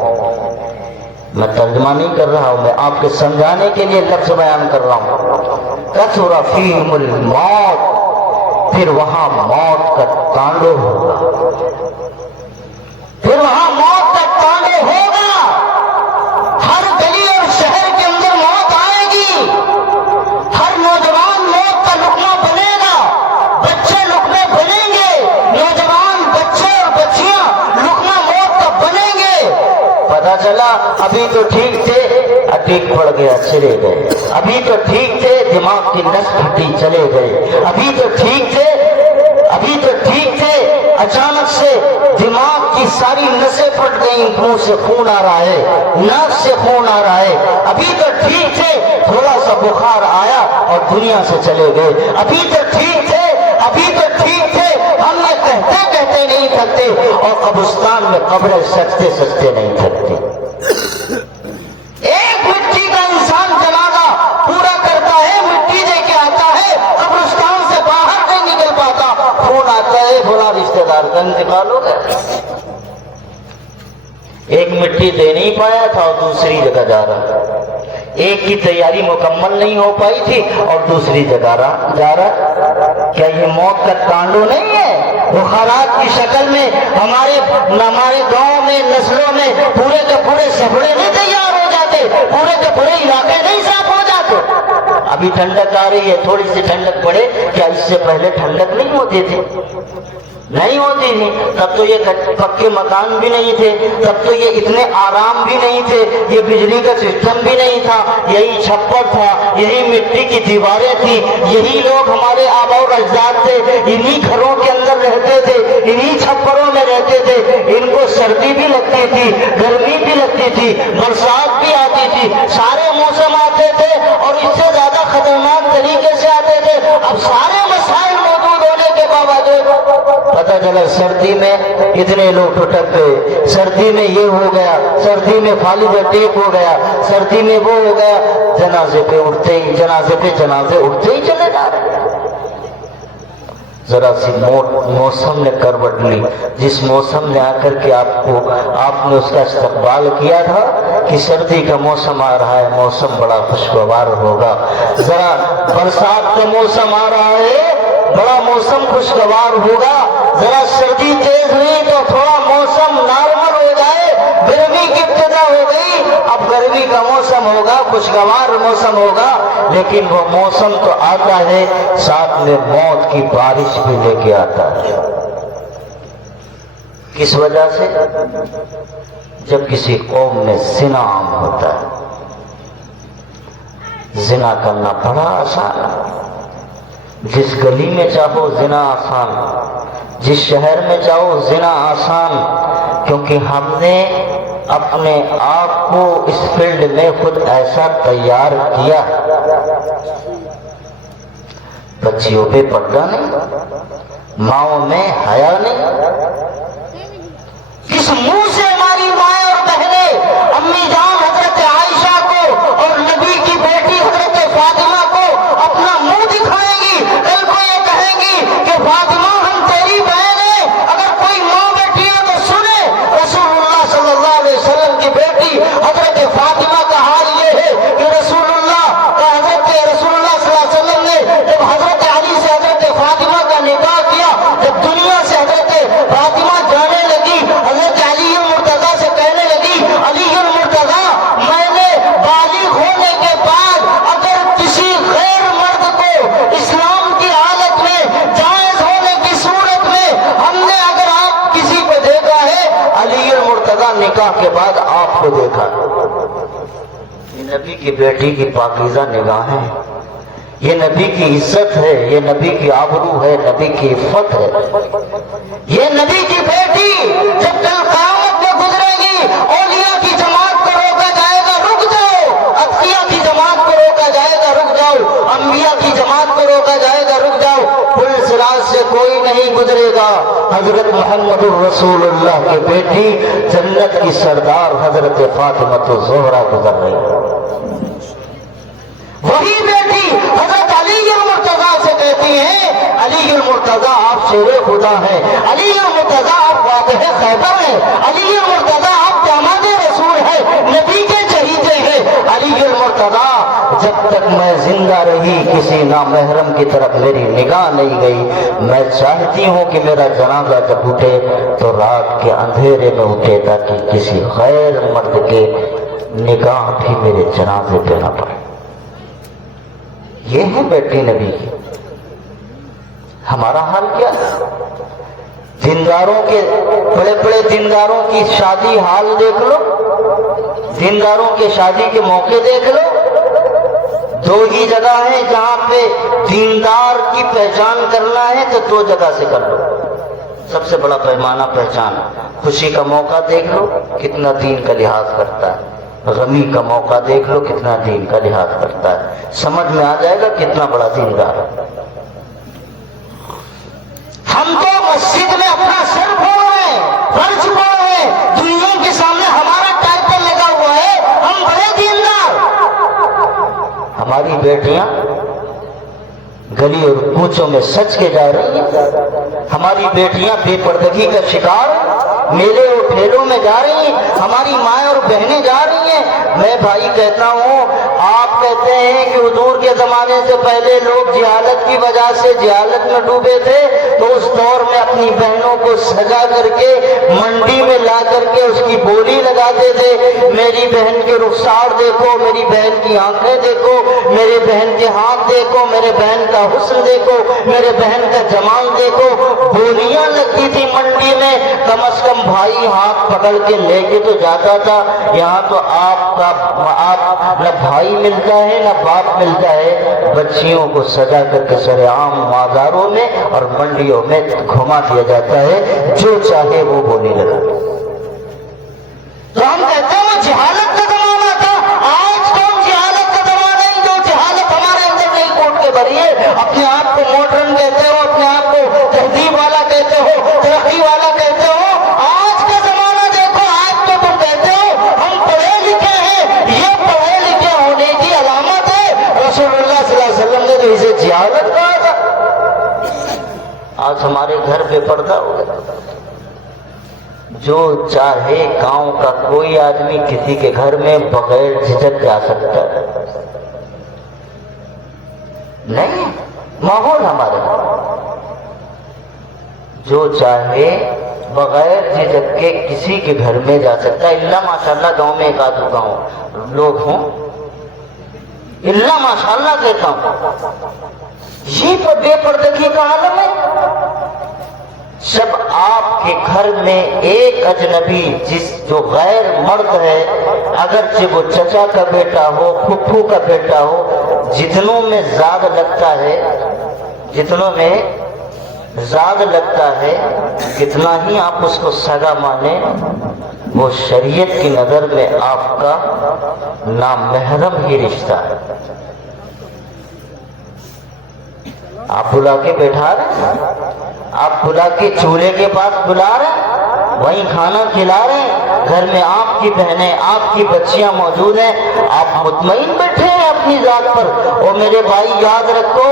میں ترجمہ نہیں کر رہا ہوں، میں آپ کے سمجھانے کے لیے لفظ بیان کر رہا ہوں، کثر فیہم الموت، پھر وہاں موت کا تانڈو ہوگا، پھر وہاں موت کا تانڈو ہوگا، ہر گلی اور شہر کے اندر موت آئے گی، ہر نوجوان موت کا لقمہ بنے گا، بچے لقمے بنیں گے، نوجوان بچے اور بچیاں لقمہ موت کا بنیں گے۔ پتہ چلا ابھی تو ٹھیک تھے اٹیک پڑ گیا چلے گئے، ابھی تو ٹھیک تھے دماغ کی نس پھٹی چلے گئے، ابھی تو ٹھیک تھے اچانک سے دماغ کی ساری نسیں پھٹ گئیں، منہ سے خون آ رہا ہے، ناک سے خون آ رہا ہے، ابھی تو ٹھیک تھے تھوڑا سا بخار آیا اور دنیا سے چلے گئے، ابھی تو ٹھیک تھے ہم نے کہتے کہتے نہیں تھکتے اور قبرستان میں قبریں سجتے سجتے نہیں تھکتے۔ ایک مٹی کا انسان جنازہ پورا کرتا ہے، مٹی دے کے آتا ہے، قبرستان سے باہر نہیں نکل پاتا، فون آتا ہے فلاں رشتے دار کا انتقال ہو گیا۔ ایک مٹی دے نہیں پایا تھا اور دوسری جگہ جا رہا، ایک کی تیاری مکمل نہیں ہو پائی تھی اور دوسری جگہ جا رہا۔ کیا یہ موت کا تانڈو نہیں ہے؟ بخارات کی شکل میں ہمارے گاؤں میں نسلوں میں پورے کے پورے سفڑے نہیں تیار ہو جاتے، پورے کے پورے علاقے نہیں صاف ہو جاتے۔ ابھی ٹھنڈک آ رہی ہے، تھوڑی سی ٹھنڈک پڑے، کیا اس سے پہلے ٹھنڈک نہیں ہوتی تھی؟ نہیں ہوتی تھی۔ تب تو یہ پکے مکان بھی نہیں تھے، تب تو یہ اتنے آرام بھی نہیں تھے، یہ بجلی کا سسٹم بھی نہیں تھا، یہی چھپر تھا، یہی مٹی کی دیواریں تھی، یہی لوگ ہمارے آباء و اجداد تھے، انہی گھروں کے اندر رہتے تھے، انہی چھپروں میں رہتے تھے۔ ان کو سردی بھی لگتی تھی، گرمی بھی لگتی تھی، برسات بھی آتی تھی، سارے موسم آتے تھے اور اس سے زیادہ خطرناک طریقے سے آتے تھے۔ اب سارے مسائل موجود ہونے کے باوجود پتہ چلا سردی میں اتنے لوگ ٹھٹک گئے، سردی میں یہ ہو گیا، سردی میں فالج اٹیک ہو گیا، سردی میں وہ ہو گیا، جنازے پہ جنازے اٹھتے ہی چلے جا رہے۔ ذرا سی موسم نے کروٹ لی، جس موسم نے آ کر کے آپ نے اس کا استقبال کیا تھا کہ سردی کا موسم آ رہا ہے، موسم بڑا خوشگوار ہوگا، ذرا برسات کا موسم آ رہا ہے، بڑا موسم خوشگوار ہوگا، ذرا سردی تیز ہوئی تو تھوڑا موسم نارمل ہو جائے، گرمی کی ابتدا ہو گئی، اب گرمی کا موسم ہوگا، خوشگوار موسم ہوگا، لیکن وہ موسم تو آتا ہے ساتھ میں موت کی بارش بھی لے کے آتا ہے۔ کس وجہ سے؟ جب کسی قوم میں زنا عام ہوتا ہے۔ زنا کرنا بڑا آسان ہے، جس گلی میں چاہو زنا آسان، جس شہر میں چاہو زنا آسان، کیونکہ ہم نے اپنے آپ کو اس فیلڈ میں خود ایسا تیار کیا۔ بچیوں پہ پردہ نہیں، ماؤں میں حیا نہیں۔ کس منہ سے ہماری مائیں اور بہنیں امی جان حضرت عائشہ کو اور نبی کی بیٹی حضرت فاطمہ کو اپنا منہ دکھائیں گی؟ کل کو یہ کہیں گی کہ فاطمہ ہم تیری بہن ہیں، اگر کوئی ماں بیٹھی ہے تو سنے۔ رسول اللہ صلی اللہ علیہ وسلم کی بیٹی حضرت فاطمہ کا حال یہ ہے کہ رسول اللہ صلی اللہ علیہ وسلم نے جب حضرت علی سے حضرت فاطمہ کا نکاح کیا، جب دنیا سے حضرت فاطمہ جانے لگی، حضرت علی المرتضیٰ سے کہنے لگی، علی المرتضیٰ میں نے بالغ ہونے کے بعد اگر کسی غیر مرد کو اسلام کی حالت میں جائز ہونے کی صورت میں ہم نے اگر آپ کسی کو دیکھا ہے، علی المرتضیٰ نکاح کے بعد آپ کو دیکھا۔ یہ نبی کی بیٹی کی پاکیزہ نگاہیں، یہ نبی کی عزت ہے، یہ نبی کی آبرو ہے، نبی کی عفت ہے۔ یہ نبی کی بیٹی جب کل قیامت میں گزرے گی، اولیاء کی جماعت کو روکا جائے گا رک جاؤ، اتقیاء کی جماعت کو روکا جائے گا رک جاؤ، انبیاء کی جماعت کو روکا جائے گا رک جاؤ، پل صراط سے کوئی نہیں گزرے گا، حضرت محمد الرسول اللہ کی بیٹی جنت کی سردار حضرت فاطمہ الزہرا گزر رہی ہے۔ وہی بیٹی حضرت علی المرتضیٰ سے کہتی ہیں، علی المرتضیٰ آپ شیر خدا ہیں، علی المرتضیٰ آپ فاتح خیبر ہیں، علی المرتضیٰ آپ داماد رسول ہیں، نبی کے چہیتے ہیں۔ علی المرتضیٰ جب تک میں زندہ رہی کسی نامحرم کی طرف میری نگاہ نہیں گئی، میں چاہتی ہوں کہ میرا جنازہ جب اٹھے تو رات کے اندھیرے میں اٹھے تاکہ کسی غیر مرد کے نگاہ بھی میرے جنازے پہ نہ پڑے۔ یہ ہے بیٹی نبی کی۔ ہمارا حال کیا ہے؟ دینداروں کے بڑے بڑے دینداروں کی شادی حال دیکھ لو، دینداروں کے شادی کے موقع دیکھ لو، دو ہی جگہ ہیں جہاں پہ دیندار کی پہچان کرنا ہے تو دو جگہ سے کر لو، سب سے بڑا پیمانہ پہچان۔ خوشی کا موقع دیکھ لو کتنا دین کا لحاظ کرتا ہے، غمی کا موقع دیکھ لو کتنا دین کا لحاظ کرتا ہے، سمجھ میں آ جائے گا کتنا بڑا دیندار ہے۔ ہم تو مسجد میں اپنا سر پھوڑ رہے ہیں، فرض پھوڑ رہے ہیں، دنیا کے سامنے ہمارا ٹائٹل لگا ہوا ہے ہم بڑے دیندار۔ ہماری بیٹیاں گلی اور کوچوں میں سچ کے جا رہی ہیں، ہماری بیٹیاں بے پردگی کا شکار میلے اور ٹھیلوں میں جا رہی ہیں، ہماری مائیں اور بہنیں جا رہی ہیں۔ میں بھائی کہتا ہوں، آپ کہتے ہیں کہ حضور کے زمانے سے پہلے لوگ جہالت کی وجہ سے جہالت میں ڈوبے تھے، تو اس دور میں اپنی بہنوں کو سجا کر کے منڈی میں لا کر کے اس کی بولی لگاتے تھے۔ میری بہن کے رخسار دیکھو، میری بہن کی آنکھیں دیکھو، میرے بہن کے ہاتھ دیکھو، میرے بہن کا حسن دیکھو، میرے بہن کا جمال دیکھو۔ بولیاں لگتی تھی منڈی میں، کم از کم بھائی ہاتھ پکڑ کے لے کے تو جاتا تھا۔ یہاں تو آپ نہ بھائی ملتا ہے نہ باپ ملتا ہے، بچیوں کو سجا کر کے سر عام بازاروں میں اور منڈیوں میں گھما دیا جاتا ہے، جو چاہے وہ بولی لگا۔ تو ہم کہتے ہیں وہ جہالت کا زمانہ تھا، آج تو ہم جہالت کا زمانہ ہی، جو جہالت ہمارے اندر نہیں کوٹ کے بھری ہے۔ اپنے آپ کو ماڈرن کہتے ہو، اپنے آپ کو تہذیب والا کہتے ہو، ترقی والا کہتے ہو، آج کا زمانہ دیکھو، آج تو تم کہتے ہو ہم پڑھے لکھے ہیں، یہ پڑھے لکھے ہونے کی علامت ہے۔ رسول اللہ صلی اللہ علیہ وسلم نے تو اسے جہالت کہا تھا۔ آج ہمارے گھر بے پردہ ہو گیا، جو چاہے گاؤں کا کوئی آدمی کسی کے گھر میں بغیر جھجک جا سکتا ہے، نہیں ماحول ہمارے جو چاہے بغیر جھجک کے کسی کے گھر میں جا سکتا ہے، اللہ ماشاءاللہ گاؤں میں ایک آدھ گاؤں لوگ ہوں، اللہ ماشاءاللہ کہتا ہوں، یہ بے پردگی کا عالم ہے۔ جب آپ کے گھر میں ایک اجنبی جو غیر مرد ہے، اگرچہ وہ چچا کا بیٹا ہو، پھپھو کا بیٹا ہو، جتنوں میں زاد لگتا ہے، جتنوں میں زاد لگتا ہے، کتنا ہی آپ اس کو سگا مانیں، وہ شریعت کی نظر میں آپ کا نامحرم ہی رشتہ ہے۔ آپ بلا کے بیٹھا رہے ہیں، آپ بلا کے چولہے کے پاس بلا رہے ہیں، وہیں کھانا کھلا رہے ہیں، گھر میں آپ کی بہنیں، آپ کی بچیاں موجود ہیں، آپ مطمئن بیٹھے ہیں اپنی ذات پر۔ اور میرے بھائی یاد رکھو،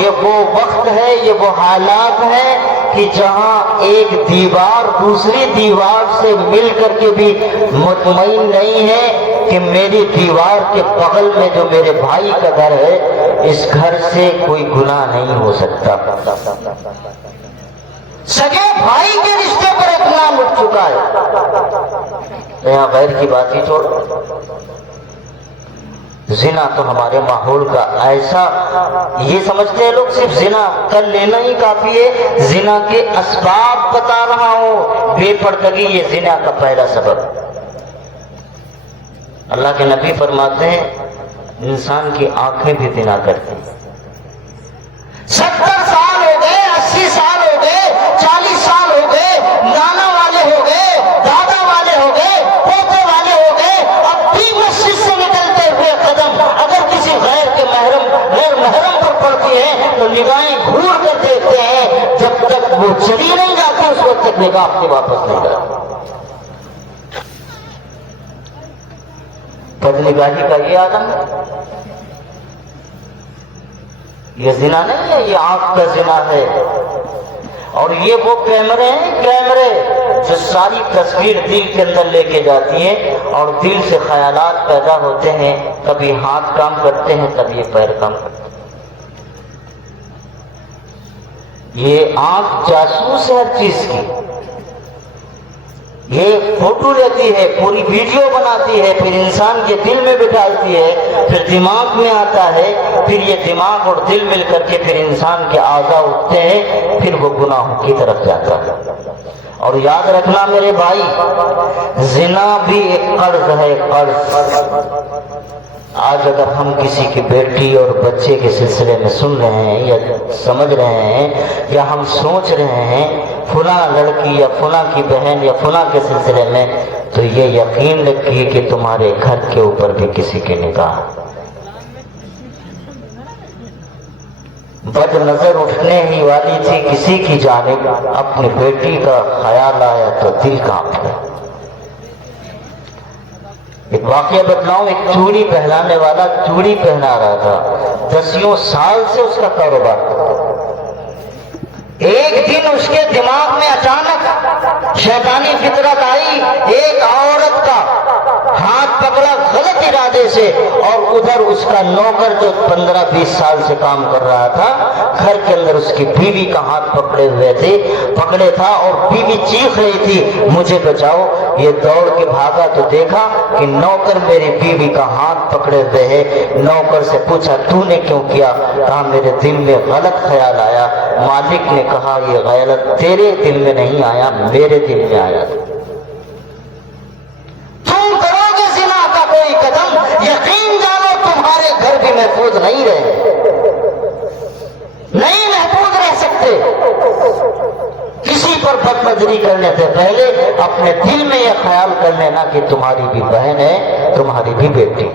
یہ وہ وقت ہے، یہ وہ حالات ہیں کہ جہاں ایک دیوار دوسری دیوار سے مل کر کے بھی مطمئن نہیں ہے کہ میری دیوار کے بغل میں جو میرے بھائی کا گھر ہے، اس گھر سے کوئی گناہ نہیں ہو سکتا۔ سگے بھائی کے رشتے پر اتنا مٹ چکا ہے، یہاں غیر کی بات ہی چھوڑ۔ زنا تو ہمارے ماحول کا ایسا، یہ سمجھتے ہیں لوگ صرف زنا کر لینا ہی کافی ہے، زنا کے اسباب بتا رہا ہوں۔ بے پردگی یہ زنا کا پہلا سبب۔ اللہ کے نبی فرماتے ہیں انسان کی آنکھیں بھی زنا کرتی ہیں۔ 70 سال ہو گئے، 80 سال ہو گئے، 40 سال ہو گئے، نانا والے ہو گئے، دادا والے ہو گئے، پوتے والے ہو گئے، اب بھی مسجد سے نکلتے ہوئے قدم اگر کسی غیر محرم پر پڑتی ہے تو نگاہیں گھور کر دیکھتے ہیں، جب تک وہ چلی نہیں جاتی اس وقت تک نگاہ اپنی واپس نہیں کرتی۔ بدنگاہی کا یہ عالم ہے، یہ زنا نہیں ہے، یہ آنکھ کا زنا ہے۔ اور یہ وہ کیمرے ہیں، کیمرے جو ساری تصویر دل کے اندر لے کے جاتی ہیں، اور دل سے خیالات پیدا ہوتے ہیں، کبھی ہاتھ کام کرتے ہیں، کبھی پیر کام کرتے ہیں۔ یہ آنکھ جاسوس ہے ہر چیز کی، یہ فوٹو لیتی ہے، پوری ویڈیو بناتی ہے، پھر انسان کے دل میں بٹھالتی ہے، پھر دماغ میں آتا ہے، پھر یہ دماغ اور دل مل کر کے پھر انسان کے اعضاء اٹھتے ہیں، پھر وہ گناہوں کی طرف جاتا ہے۔ اور یاد رکھنا میرے بھائی، زنا بھی ایک قرض ہے، قرض۔ آج اگر ہم کسی کی بیٹی اور بچے کے سلسلے میں سن رہے ہیں یا سمجھ رہے ہیں یا ہم سوچ رہے ہیں فلاں لڑکی یا فلاں کی بہن یا فلاں کے سلسلے میں، تو یہ یقین رکھیے کہ تمہارے گھر کے اوپر بھی کسی کی نگاہ۔ بد نظر اٹھنے ہی والی تھی کسی کی جانب، اپنی بیٹی کا خیال آیا تو دل کانپ گیا۔ ایک واقعہ بتلاؤں، ایک چوڑی پہنانے والا چوڑی پہنا رہا تھا، 10 سال سے اس کا کاروبار تھا۔ ایک دن اس کے دماغ میں اچانک شیطانی فطرت آئی، ایک عورت کا ہاتھ پکڑا غلط ارادے سے، اور ادھر اس کا نوکر جو 15-20 سال سے کام کر رہا تھا، گھر کے اندر اس کی بیوی کا ہاتھ پکڑے تھا، اور بیوی چیخ رہی تھی مجھے بچاؤ۔ یہ دوڑ کے بھاگا تو دیکھا کہ نوکر میری بیوی کا ہاتھ پکڑے ہوئے ہے۔ نوکر سے پوچھا تو نے کیوں کیا؟ کہا میرے دل میں غلط خیال آیا۔ مالک نے کہا یہ غلط تیرے دل میں نہیں آیا، میرے دل میں آیا تھا۔ تم کرو گے زنا کا کوئی قدم، یقین جانو تمہارے گھر بھی محفوظ نہیں رہے، نہیں محفوظ رہ سکتے۔ کسی پر بد نظری کرنے سے پہلے اپنے دل میں یہ خیال کر لینا کہ تمہاری بھی بہن ہے، تمہاری بھی بیٹی۔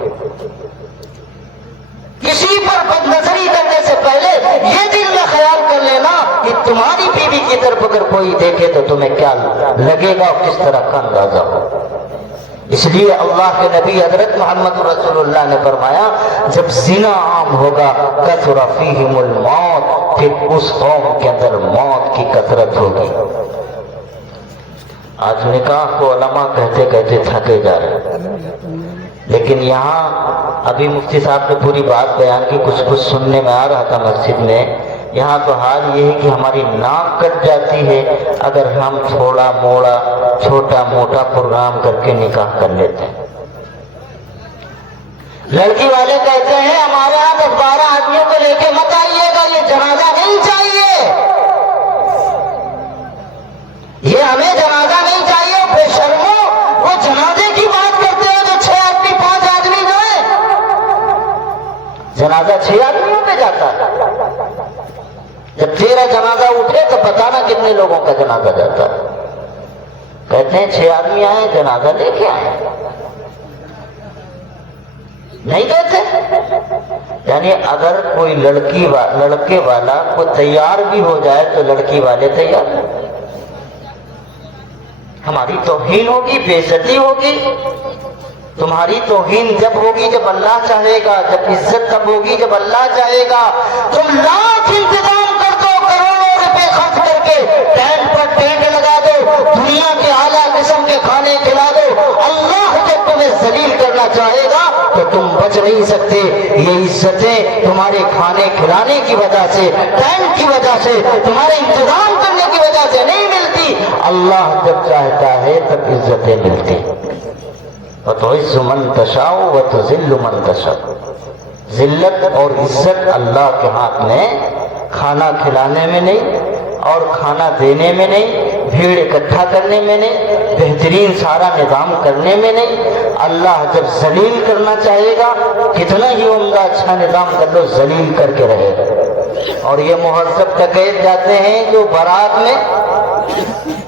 کسی پر بد نظری کرنے سے پہلے یہ دل میں خیال کر لینا کہ تمہاری بیوی کی طرف اگر کوئی دیکھے تو تمہیں کیا لگے گا اور کس طرح کا اندازہ ہو۔ اس لیے اللہ کے نبی حضرت محمد رسول اللہ نے فرمایا جب زنا عام ہوگا کثر فیہم الموت، پھر اس قوم کے اندر موت کی کثرت ہوگی۔ آج نکاح کو علماء کہتے کہتے تھکے جا رہے ہیں، لیکن یہاں ابھی مفتی صاحب نے پوری بات بیان کی، کچھ سننے میں آ رہا تھا مسجد میں۔ یہاں تو حال یہ ہے کہ ہماری ناک کٹ جاتی ہے اگر ہم تھوڑا موڑا چھوٹا موٹا پروگرام کر کے نکاح کر لیتے ہیں۔ لڑکی والے کہتے ہیں ہمارے یہاں 10-12 آدمیوں کو لے کے مت آئیے گا، یہ جنازہ نہیں چاہیے، یہ ہمیں جنازہ نہیں چاہیے۔ بے شرمو، وہ جنازے کی بات کرتے ہیں جو 6 آدمی 5 آدمی جو ہے، جنازہ 6 آدمیوں پہ جاتا ہے۔ جب تیرا جنازہ اٹھے تو بتانا کتنے لوگوں کا جنازہ جاتا ہے۔ کہتے ہیں 6 آدمی آئے جنازہ لے کے آئے، نہیں کہتے؟ یعنی اگر کوئی لڑکے والا کوئی تیار بھی ہو جائے تو لڑکی والے تیار نہیں۔ ہماری توہین ہوگی، بے عزتی ہوگی۔ تمہاری توہین جب ہوگی جب اللہ چاہے گا، جب عزت تب ہوگی جب اللہ چاہے گا۔ تم لاکھ انتظام کر دو، کروڑوں روپے خرچ کر کے ٹینٹ پر ٹینٹ لگا دو، دنیا کے اعلیٰ قسم کے کھانے کھلا دو، اللہ جب تمہیں ذلیل کرنا چاہے گا تو تم بچ نہیں سکتے۔ یہ عزتیں تمہارے کھانے کھلانے کی وجہ سے، ٹینٹ کی وجہ سے، تمہارے انتظام کرنے کی وجہ سے نہیں ملتی۔ اللہ جب چاہتا ہے تب عزتیں ملتی۔ وَتُعِزُّ مَن تَشَاءُ وَتُذِلُّ مَن تَشَاءُ۔ ذلت اور عزت اللہ کے ہاتھ میں، کھانا کھلانے میں نہیں اور کھانا دینے میں نہیں، بھیڑ اکٹھا کرنے میں نہیں، بہترین سارا نظام کرنے میں نہیں۔ اللہ جب ذلیل کرنا چاہے گا کتنا ہی عمدہ اچھا نظام کر لو، ذلیل کر کے رہے گا۔ اور یہ مہذب ڈکیت جاتے ہیں جو بارات میں،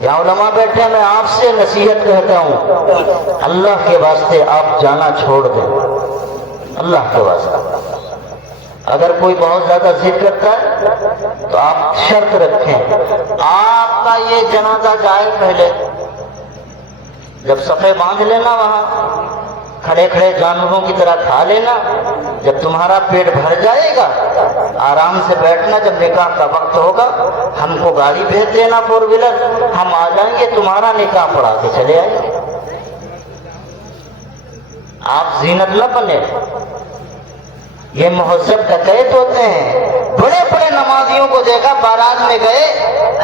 یہاں علماء بیٹھے ہیں، میں آپ سے نصیحت کہتا ہوں اللہ کے واسطے آپ جانا چھوڑ دیں، اللہ کے واسطے۔ اگر کوئی بہت زیادہ ضد کرتا ہے تو آپ شرط رکھیں آپ کا یہ جنازہ جائے پہلے، جب صفے باندھ لینا وہاں کھڑے کھڑے جانوروں کی طرح کھا لینا، جب تمہارا پیٹ بھر جائے گا آرام سے بیٹھنا، جب نکاح کا وقت ہوگا ہم کو گاڑی بھیج دینا 4 ویلر، ہم آ جائیں گے تمہارا نکاح پڑھا کے چلے آئیں گے۔ آپ زینت نہ بنے۔ یہ مہذب ڈکیت ہوتے ہیں۔ بڑے بڑے نمازیوں کو دیکھا بارات میں گئے،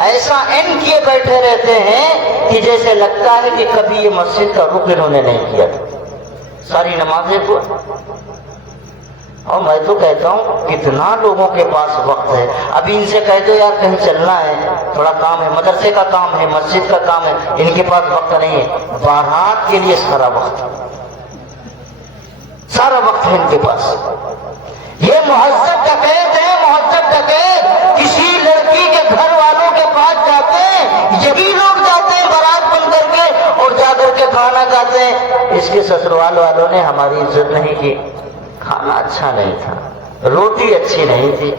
ایسا این کیے بیٹھے رہتے ہیں کہ جیسے لگتا ہے کہ کبھی یہ مسجد کا رخ انہوں نے نہیں کیا تھا۔ ساری نمازیں کو اور میں تو کہتا ہوں کتنا لوگوں کے پاس وقت ہے. ابھی ان سے کہہ دو یار کہیں چلنا ہے, تھوڑا کام ہے, مدرسے کا کام ہے, مسجد کا کام ہے, ان کے پاس وقت نہیں ہے. بارات کے لیے سارا وقت ہے ان کے پاس. یہ مہذب ڈکیت ہے, مہذب ڈکیت کسی لڑکی کے گھر والوں کے پاس جاتے ہیں, یہی لوگ جاتے ہیں بارات بن کر کے اور جا کر کے کھانا کھاتے ہیں. اس کے سسرال والوں نے ہماری عزت نہیں کی, کھانا اچھا نہیں تھا, روٹی اچھی نہیں تھی.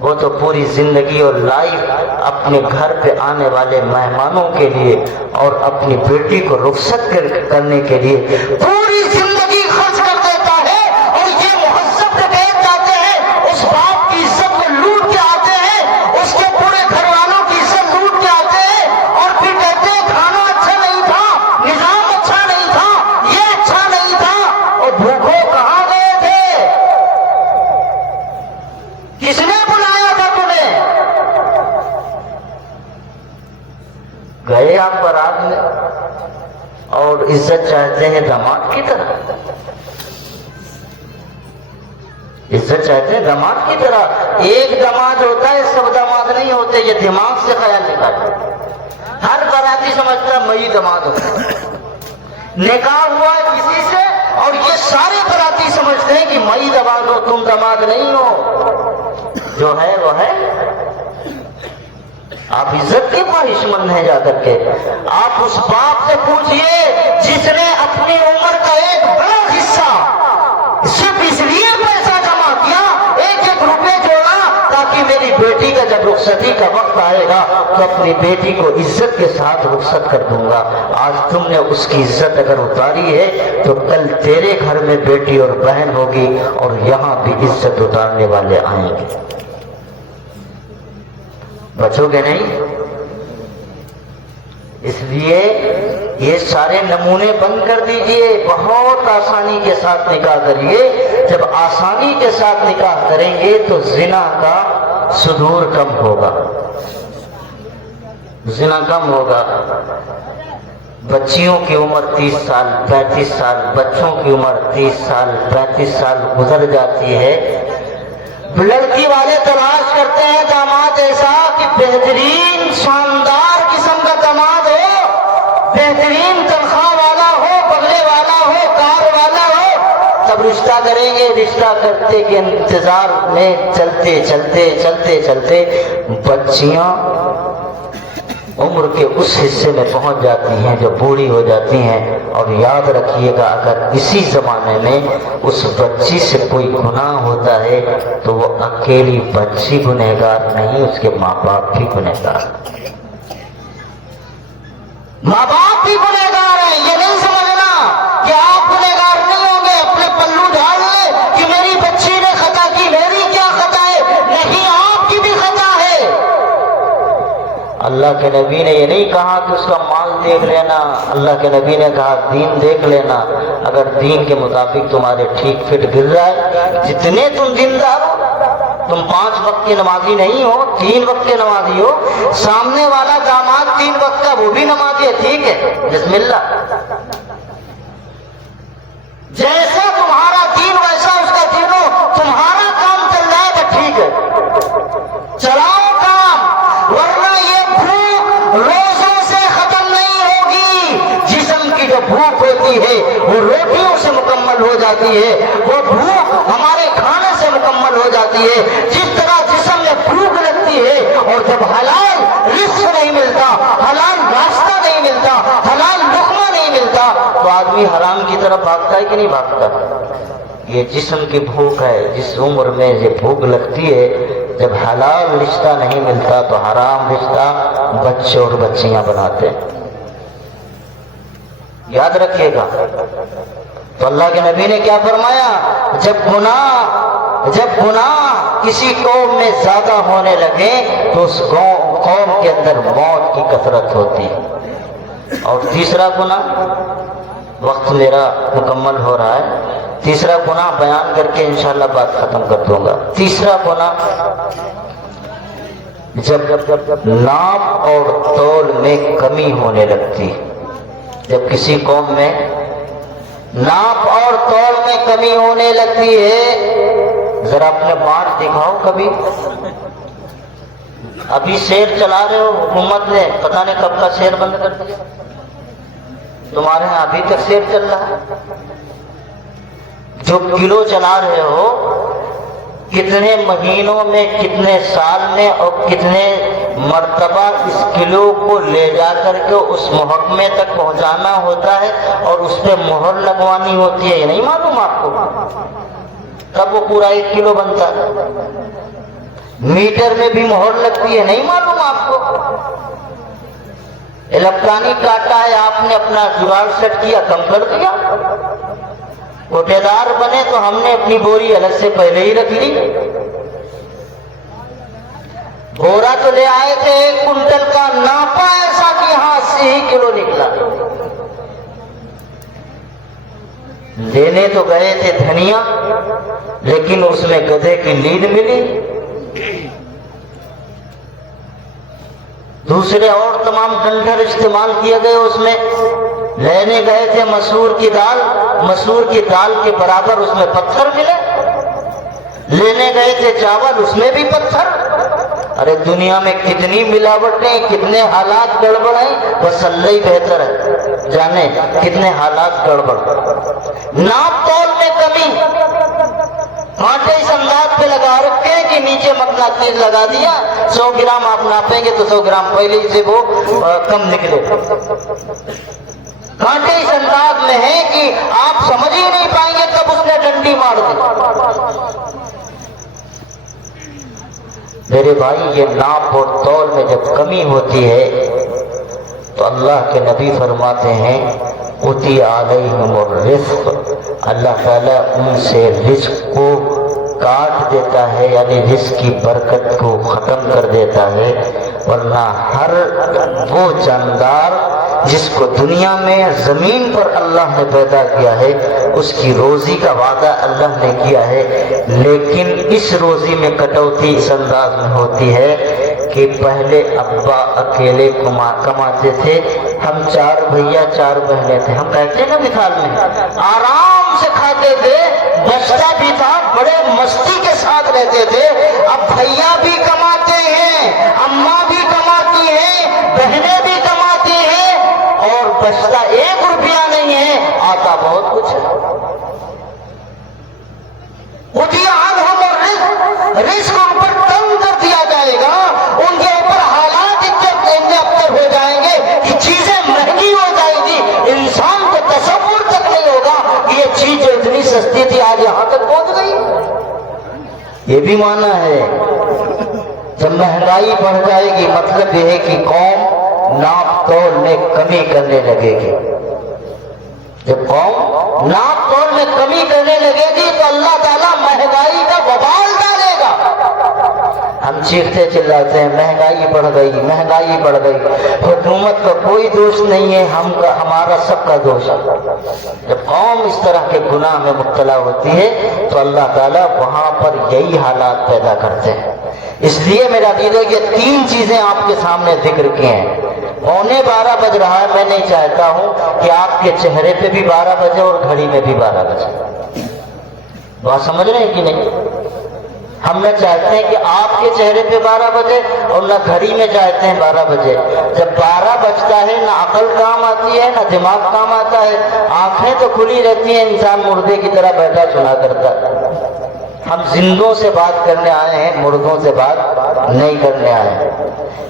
وہ تو پوری زندگی اور لائف اپنے گھر پہ آنے والے مہمانوں کے لیے اور اپنی بیٹی کو رخصت کرنے کے لیے پوری زندگی خرچ کر دیتا ہے. اور یہ مہذب ڈکیت جاتے ہیں, اس باپ کی عزت کو لوٹ کے آتے ہیں, اس کے پورے گھر والوں کی عزت لوٹ کے آتے ہیں, اور پھر کہتے ہیں کھانا اچھا نہیں تھا, نظام اچھا نہیں تھا, یہ اچھا نہیں تھا. اور بھوکھوں کہاں گئے تھے؟ کس نے بلایا تھا تمہیں؟ گئے آپ بارات میں اور عزت چاہتے ہیں داماد کی طرح, عزت چاہتے ہیں داماد کی طرح. ایک داماد ہوتا ہے, سب داماد نہیں ہوتے. یہ دماغ سے خیال نکالو. ہر باراتی سمجھتا ہے میں داماد ہوں, نکاح ہوا ہے کسی سے اور یہ سارے باراتی سمجھتے ہیں کہ میں داماد ہو, تم داماد نہیں ہو. جو ہے وہ ہے. آپ عزت کے خواہش مند ہیں. جا کر کے آپ اس باپ سے پوچھئے جس نے اپنی عمر کا ایک بڑا حصہ صرف اس لیے پیسہ جمع کیا, ایک ایک روپے جوڑا تاکہ میری بیٹی کا جب رخصتی کا وقت آئے گا تو اپنی بیٹی کو عزت کے ساتھ رخصت کر دوں گا. آج تم نے اس کی عزت اگر اتاری ہے تو کل تیرے گھر میں بیٹی اور بہن ہوگی اور یہاں بھی عزت اتارنے والے آئیں گے. بچو گے نہیں؟ اس لیے یہ سارے نمونے بند کر دیجئے. بہت آسانی کے ساتھ نکاح کریے. جب آسانی کے ساتھ نکاح کریں گے تو زنا کا صدور کم ہوگا, زنا کم ہوگا. بچیوں کی عمر 30 سال 35 سال, بچوں کی عمر 30 سال 35 سال گزر جاتی ہے. لڑکی والے تلاش کرتے ہیں داماد ایسا کہ بہترین شاندار قسم کا داماد ہو, بہترین تنخواہ والا ہو, بنگلے والا ہو, کار والا ہو, تب رشتہ کریں گے. رشتہ کرتے کے انتظار میں چلتے چلتے چلتے چلتے بچیاں عمر کے اس حصے میں پہنچ جاتی ہیں جو بوڑھی ہو جاتی ہیں. اور یاد رکھیے گا اگر اسی زمانے میں اس بچی سے کوئی گناہ ہوتا ہے تو وہ اکیلی بچی گنہگار نہیں, اس کے ماں باپ بھی گنہگار, ماں باپ بھی گنہگار ہیں. یہ نہیں سمجھنا کہ آپ گنہگار نہیں ہوں گے, اپنے پلو ڈال لیں کہ میری بچی نے خطا کی, میری کیا خطا ہے. نہیں, آپ کی بھی خطا ہے. اللہ کے نبی نے یہ نہیں کہا کہ اس کا مال دیکھ لینا, اللہ کے نبی نے کہا دین دیکھ لینا. اگر دین کے مطابق تمہارے ٹھیک فٹ گر رہا ہے, جتنے تم دیندار ہو, تم 5 وقت کی نمازی نہیں ہو, 3 وقت کے نمازی ہو, سامنے والا داماد 3 وقت کا وہ بھی نمازی ہے, ٹھیک ہے, بسم اللہ. جیسا تمہارا دین ویسا اس کا دین ہو. تمہارا کام چل رہا ہے تو ٹھیک ہے, چلاؤ کام, ورنہ یہ بھوک روزوں سے ختم نہیں ہوگی. جسم کی جو بھوک ہوتی ہے وہ روٹیوں سے مکمل ہو جاتی ہے, وہ بھوک ہمارے کھانے سے مکمل ہو جاتی ہے. جس طرح جسم میں بھوک لگتی ہے اور جب حلال رزق نہیں ملتا, حلال ناشتہ نہیں ملتا, حلال لقمہ نہیں ملتا تو آدمی حرام کی طرف بھاگتا ہے کہ نہیں بھاگتا. یہ جسم کی بھوک ہے. جس عمر میں یہ بھوک لگتی ہے, جب حلال رشتہ نہیں ملتا تو حرام رشتہ بچے اور بچیاں بناتے ہیں. یاد رکھیے گا. تو اللہ کے نبی نے کیا فرمایا, جب گناہ کسی قوم میں زیادہ ہونے لگے تو اس قوم کے اندر موت کی کثرت ہوتی ہے. اور تیسرا گناہ, وقت میرا مکمل ہو رہا ہے, تیسرا گناہ بیان کر کے انشاءاللہ بات ختم کر دوں گا. تیسرا گناہ جب ناپ اور تول میں کمی ہونے لگتی. جب کسی قوم میں ناپ اور تول میں کمی ہونے لگتی ہے ذرا اپنے بانٹ دکھاؤ کبھی. ابھی شیر چلا رہے ہو، حکومت نے پتہ نہیں کب کا شیر بند کر دیا. تمہارے ہاں ابھی تک شیر چل رہا ہے. جو کلو چلا رہے ہو، کتنے مہینوں میں، کتنے سال میں اور کتنے مرتبہ اس کلو کو لے جا کر کے اس محکمے تک پہنچانا ہوتا ہے اور اس پہ مہر لگوانی ہوتی ہے. یہ نہیں معلوم آپ کو کب وہ پورا 1 کلو بنتا ہے؟ میٹر میں بھی مہر لگتی ہے، نہیں معلوم آپ کو؟ الیکٹرانک کاٹا ہے، آپ نے اپنا جگاڑ سیٹ کیا، کم کر دیا. کوٹے دار بنے تو ہم نے اپنی بوری الگ سے پہلے ہی رکھ لی. بورا تو لے آئے تھے 1 کنٹل کا، ناپا ایسا کہ ہاں 80 کلو نکلا. لینے تو گئے تھے دھنیا، لیکن اس میں گدھے کی لید ملی. دوسرے اور تمام ڈنڈر استعمال کیے گئے اس میں. لینے گئے تھے مسور کی دال، مسور کی دال کے برابر اس میں پتھر ملے. لینے گئے تھے چاول، اس میں بھی پتھر. ارے دنیا میں کتنی ملاوٹیں، کتنے حالات گڑبڑ ہیں، بس اللہ ہی بہتر ہے جانے کتنے حالات گڑبڑ. ناپ تول میں کمی، کانٹے اس انداز پہ لگا رکھے ہیں کہ نیچے مقناطیس لگا دیا. 100 گرام آپ ناپیں گے تو 100 گرام پہلے ہی سے وہ کم نکلے. کانٹے اس انداز میں ہیں کہ آپ سمجھ ہی نہیں پائیں گے کب اس نے ڈنڈی مار دی. میرے بھائی یہ ناپ اور تول میں جب کمی ہوتی ہے تو اللہ کے نبی فرماتے ہیں اُتی علیہم الرزق، اللہ تعالیٰ ان سے رزق کو کاٹ دیتا ہے، یعنی رزق کی برکت کو ختم کر دیتا ہے. ورنہ ہر وہ جاندار جس کو دنیا میں زمین پر اللہ نے پیدا کیا ہے اس کی روزی کا وعدہ اللہ نے کیا ہے، لیکن اس روزی میں کٹوتی اس انداز میں ہوتی ہے کہ پہلے ابا اکیلے کماتے تھے، ہم 4 بھیا 4 بہنیں تھے. ہم کہتے ہیں نا مثال میں آرام سے کھاتے تھے، بچتا بھی تھا، بڑے مستی کے ساتھ رہتے تھے. اب بھیا بھی کماتے ہیں، اماں بھی کماتی ہیں، بہنیں بھی کماتی ہیں، اور بچتا 1 روپیہ نہیں ہے، آتا بہت کچھ ہے. رزق ان پر تنگ کر دیا جائے گا، ان کے اوپر حالات اتنے ابتر ہو جائیں گے کہ چیزیں مہنگی ہو جائیں گی. انسان کو تصور تک نہیں ہوگا کہ یہ چیز جو اتنی سستی تھی آج یہاں تک پہنچ گئی. یہ بھی مانا ہے جب مہنگائی بڑھ جائے گی مطلب یہ ہے کہ قوم ناپ تول میں کمی کرنے لگے گی. جب قوم ناپ تول میں کمی کرنے لگے گی تو اللہ تعالیٰ مہنگائی کا وبال ڈالے گا. ہم چیختے چلاتے ہیں مہنگائی بڑھ گئی، مہنگائی بڑھ گئی. حکومت کا کوئی دوش نہیں ہے، ہمارا سب کا دوش ہے. جب قوم اس طرح کے گناہ میں مبتلا ہوتی ہے تو اللہ تعالیٰ وہاں پر یہی حالات پیدا کرتے ہیں. اس لیے میرا عقیدہ یہ 3 چیزیں آپ کے سامنے ذکر کی ہیں. 11:15 بج رہا ہے، میں نہیں چاہتا ہوں کہ آپ کے چہرے پہ بھی 12 بجے اور گھڑی میں بھی 12 بجے. بات سمجھ رہے ہیں کہ نہیں؟ ہم نہ چاہتے ہیں کہ آپ کے چہرے پہ 12 بجے اور نہ گھڑی میں چاہتے ہیں 12 بجے. جب 12 بجتا ہے نہ عقل کام آتی ہے نہ دماغ کام آتا ہے، آنکھیں تو کھلی رہتی ہیں، انسان مردے کی طرح بیٹھا سنا کرتا ہے. ہم زندوں سے بات کرنے آئے ہیں، مردوں سے بات نہیں کرنے آئے ہیں.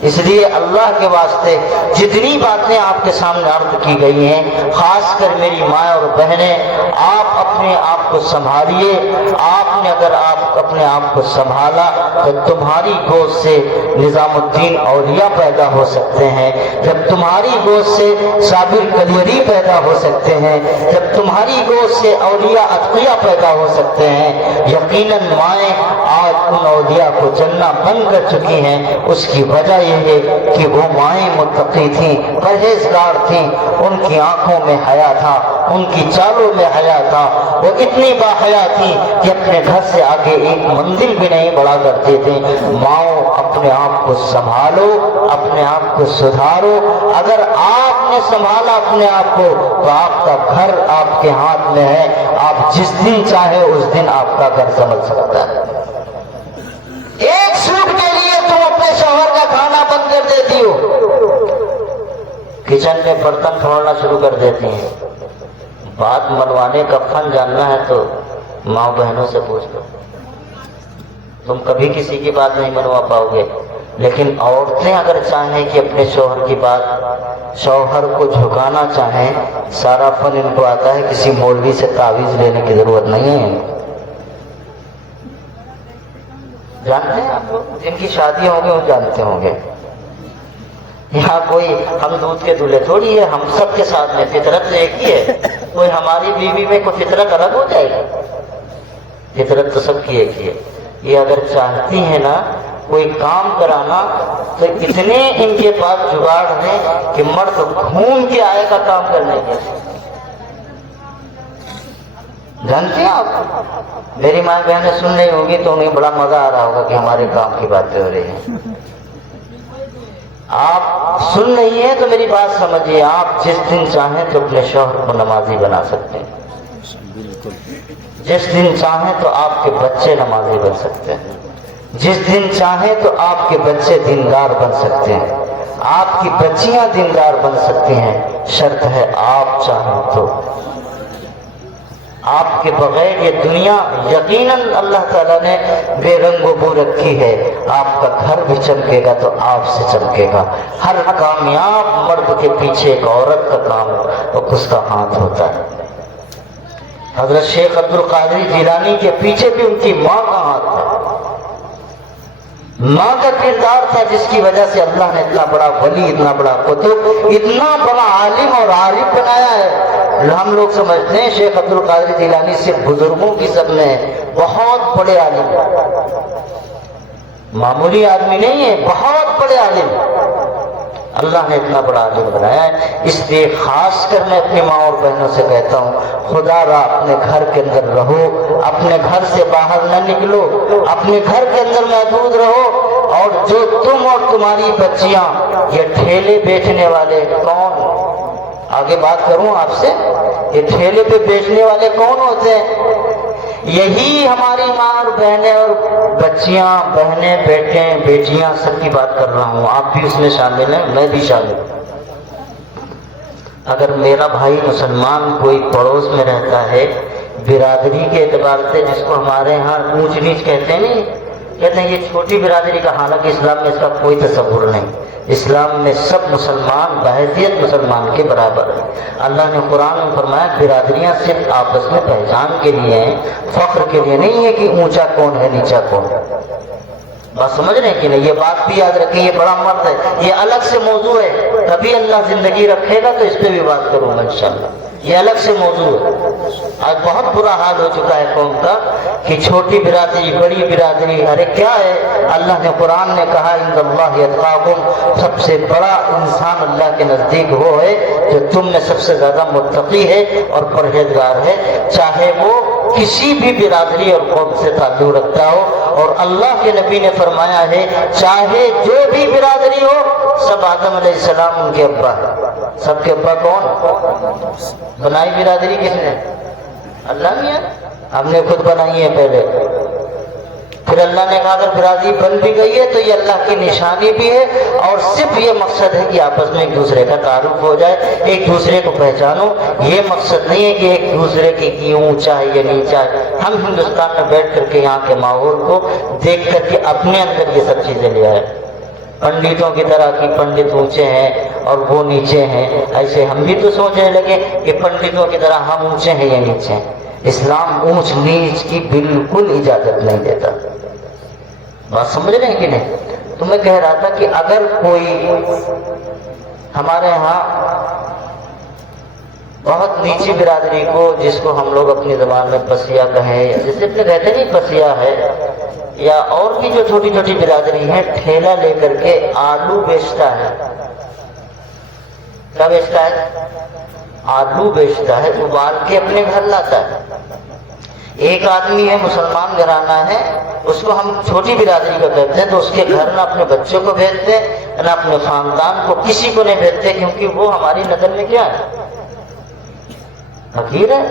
اس لیے اللہ کے واسطے جتنی باتیں آپ کے سامنے عرض کی گئی ہیں، خاص کر میری ماں اور بہنیں، آپ اپنے آپ کو سنبھالیے. آپ نے اگر آپ اپنے آپ کو سنبھالا تو تمہاری گود سے نظام الدین اولیاء پیدا ہو سکتے ہیں. جب تمہاری گود سے صابر کلیری پیدا ہو سکتے ہیں، جب تمہاری گود سے اولیاء اتقیاء پیدا ہو سکتے ہیں، یقیناً مائیں آج ان اولیاء کو جنہ بن کر چکی ہیں. اس کی وجہ یہ ہے کہ وہ مائیں متقی تھیں، پرہیزگار تھیں، ان کی آنکھوں میں حیا تھا، ان کی چالوں میں حیا تھا. وہ اتنی باحیا تھی کہ اپنے گھر سے آگے ایک منزل بھی نہیں بڑھا کرتے تھے. ماؤں اپنے آپ کو سنبھالو، اپنے آپ کو سدھارو. اگر آپ نے سنبھالا اپنے آپ کو تو آپ کا گھر آپ کے ہاتھ میں ہے. آپ جس دن چاہے اس دن آپ کا گھر سنبھل سکتا ہے. ایک سوٹ کے لیے تم اپنے شوہر کا کھانا بند کر دیتی ہو, کچن میں برتن پھوڑنا شروع کر دیتی ہیں. بات منوانے کا فن جاننا ہے تو ماں بہنوں سے پوچھ لو, تم کبھی کسی کی بات نہیں منوا پاؤ گے. لیکن عورتیں اگر چاہیں کہ اپنے شوہر کی بات, شوہر کو جھکانا چاہیں, سارا فن ان کو آتا ہے. کسی مولوی سے تعویذ لینے کی ضرورت نہیں ہے. جانتے ہیں آپ لوگ جن کی شادی ہوں گے وہ جانتے ہوں گے. یہاں کوئی ہم دودھ کے دلہے تھوڑی ہے, ہم سب کے ساتھ میں فطرت ایک ہی ہے. کوئی ہماری بیوی میں کوئی فطرت الگ ہو جائے گی؟ فطرت تو سب کی ایک ہی ہے. یہ اگر چاہتی ہے نا کوئی کام کرانا تو اتنے ان کے پاس جگاڑ ہیں کہ مرد گھوم کے آئے گا کام کرنے کے. جانتے ہیں آپ, میری ماں بہنیں سن رہی ہوگی تو انہیں بڑا مزہ آ رہا ہوگا کہ ہمارے کام کی باتیں ہو رہی ہیں. آپ سن رہی ہیں تو میری بات سمجھیے, آپ جس دن چاہیں تو اپنے شوہر کو نمازی بنا سکتے ہیں. جس دن چاہیں تو آپ کے بچے نمازی بن سکتے ہیں. جس دن چاہیں تو آپ کے بچے دیندار بن سکتے ہیں. آپ کی بچیاں دیندار بن سکتی ہیں. شرط ہے آپ چاہیں تو. آپ کے بغیر یہ دنیا یقیناً اللہ تعالیٰ نے بے رنگ و بو رکھی ہے. آپ کا گھر بھی چمکے گا تو آپ سے چمکے گا. ہر کامیاب مرد کے پیچھے ایک عورت کا کام اور اس کا ہاتھ ہوتا ہے. حضرت شیخ عبد القادر جیلانی کے پیچھے بھی ان کی ماں کا ہاتھ ہے. ماں کا کردار تھا جس کی وجہ سے اللہ نے اتنا بڑا ولی, اتنا بڑا قطب, اتنا بڑا عالم اور عارف بنایا ہے. ہم لوگ سمجھتے ہیں شیخ عبد القادر جیلانی صرف بزرگوں کی سب میں بہت بڑے عالم, معمولی آدمی نہیں ہے, بہت بڑے عالم. اللہ نے اتنا بڑا عالم بنایا ہے. اس لیے خاص کر میں اپنی ماں اور بہنوں سے کہتا ہوں, خدا را اپنے گھر کے اندر رہو, اپنے گھر سے باہر نہ نکلو, اپنے گھر کے اندر محدود رہو. اور جو تم اور تمہاری بچیاں یہ ٹھیلے بیچنے والے, کون, آگے بات کروں آپ سے, یہ ٹھیلے پہ بیچنے والے کون ہوتے ہیں؟ یہی ہماری ماں اور بہنیں اور بچیاں, بہنیں, بیٹے, بیٹیاں, سب کی بات کر رہا ہوں. آپ بھی اس میں شامل ہیں, میں بھی شامل ہوں. اگر میرا بھائی مسلمان کوئی پڑوس میں رہتا ہے, برادری کے اعتبار سے جس کو ہمارے ہاں اونچ نیچ کہتے ہیں, نہیں کہتے ہیں یہ چھوٹی برادری کا, حالانکہ اسلام میں اس کا کوئی تصور نہیں. اسلام میں سب مسلمان بحیثیت مسلمان کے برابر ہیں. اللہ نے قرآن میں فرمایا برادریاں صرف آپس میں پہچان کے لیے ہیں, فخر کے لیے نہیں ہے کہ اونچا کون ہے نیچا کون ہے. بات سمجھ رہے ہیں کہ نہیں؟ یہ بات بھی یاد رکھیں, یہ بڑا مرد ہے, یہ الگ سے موضوع ہے. کبھی اللہ زندگی رکھے گا تو اس پہ بھی بات کروں گا انشاءاللہ. یہ الگ سے موضوع ہے. آج بہت برا حال ہو چکا ہے قوم کا کہ چھوٹی برادری, بڑی برادری, ارے کیا ہے؟ اللہ نے قرآن نے کہا ان اللہ یتقاکم, سب سے بڑا انسان اللہ کے نزدیک وہ ہے جو تم میں سب سے زیادہ متقی ہے اور پرہیزگار ہے, چاہے وہ کسی بھی برادری اور قوم سے تعلق رکھتا ہو. اور اللہ کے نبی نے فرمایا ہے چاہے جو بھی برادری ہو, سب آدم علیہ السلام ان کے ابا ہے. سب کے ابا کون بنائی برادری؟ کس نے؟ اللہ نے. ہم نے خود بنائی ہے پہلے. پھر اللہ نے کہا اگر برادری بن بھی گئی ہے تو یہ اللہ کی نشانی بھی ہے, اور صرف یہ مقصد ہے کہ آپس میں ایک دوسرے کا تعارف ہو جائے, ایک دوسرے کو پہچانو. یہ مقصد نہیں ہے کہ ایک دوسرے کی یہ اونچا ہے یہ نیچا ہے. ہم ہندوستان میں بیٹھ کر کے یہاں کے ماحول کو دیکھ کر کے اپنے اندر یہ سب چیزیں لے آئے. پنڈتوں کی طرح کہ پنڈت اونچے ہیں اور وہ نیچے ہیں, ایسے ہم بھی تو سوچنے لگے کہ پنڈتوں کی طرح ہم اونچے ہیں یا نیچے ہیں. اسلام اونچ نیچ کی بالکل اجازت نہیں دیتا. بات سمجھ رہے ہیں کہ نہیں؟ تو میں کہہ رہا تھا کہ اگر کوئی ہمارے ہاں بہت نیچی برادری کو, جس کو ہم لوگ اپنی زبان میں پسیا کہیں, جسے اپنے کہتے نہیں پسیا ہے, یا اور بھی جو چھوٹی چھوٹی برادری ہیں, ٹھیلا لے کر کے آلو بیچتا ہے. کیا بیچتا ہے؟ آلو بیچتا ہے, ابال کے اپنے گھر لاتا ہے. ایک آدمی ہے مسلمان گھرانہ ہے, اس کو ہم چھوٹی برادری کا کہتے ہیں, تو اس کے گھر میں اپنے بچوں کو بھیجتے ہیں, نہ اپنے خاندان کو، کسی کو نہیں بھیجتے، کیونکہ وہ ہماری نظر میں کیا ہے؟ حقیر ہے،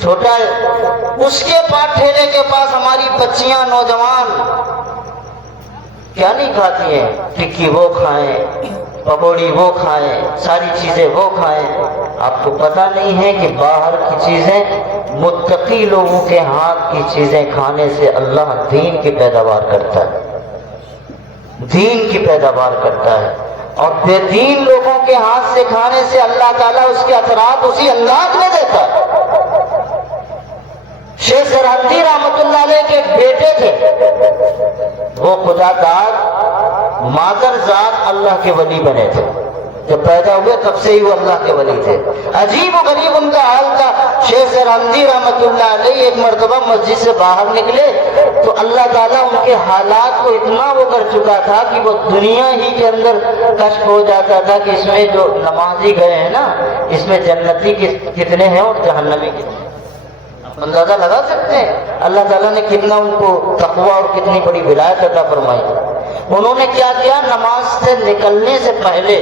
چھوٹا ہے۔ اس کے پاس ٹھیلے کے پاس ہماری بچیاں، نوجوان کیا نہیں کھاتی ہیں؟ ٹکی وہ کھائیں، پکوڑی وہ کھائیں، ساری چیزیں وہ کھائیں۔ آپ کو پتہ نہیں ہے کہ باہر کی چیزیں، متقی لوگوں کے ہاتھ کی چیزیں کھانے سے اللہ دین کی پیداوار کرتا ہے، دین کی پیداوار کرتا ہے، اور بے دین لوگوں کے ہاتھ سے کھانے سے اللہ تعالیٰ اس کے اثرات اسی انداز میں دیتا ہے۔ شیخ سرہندی رحمت اللہ علیہ کے بیٹے تھے، وہ خدا داد مادر ذات اللہ کے ولی بنے تھے، جب پیدا ہوئے تب سے ہی وہ اللہ کے ولی تھے۔ عجیب و غریب ان کا حال تھا۔ شیخ سرہندی رحمت اللہ علیہ ایک مرتبہ مسجد سے باہر نکلے تو اللہ تعالیٰ ان کے حالات کو اتنا وہ کر چکا تھا کہ وہ دنیا ہی کے اندر کشف ہو جاتا تھا کہ اس میں جو نمازی گئے ہیں نا، اس میں جنتی کتنے ہیں اور جہنمی کتنے ہیں۔ اندازہ لگا سکتے ہیں اللہ تعالیٰ نے کتنا ان کو تقویٰ اور کتنی بڑی ولایت عطا فرمائی۔ انہوں نے کیا کیا، نماز سے نکلنے سے پہلے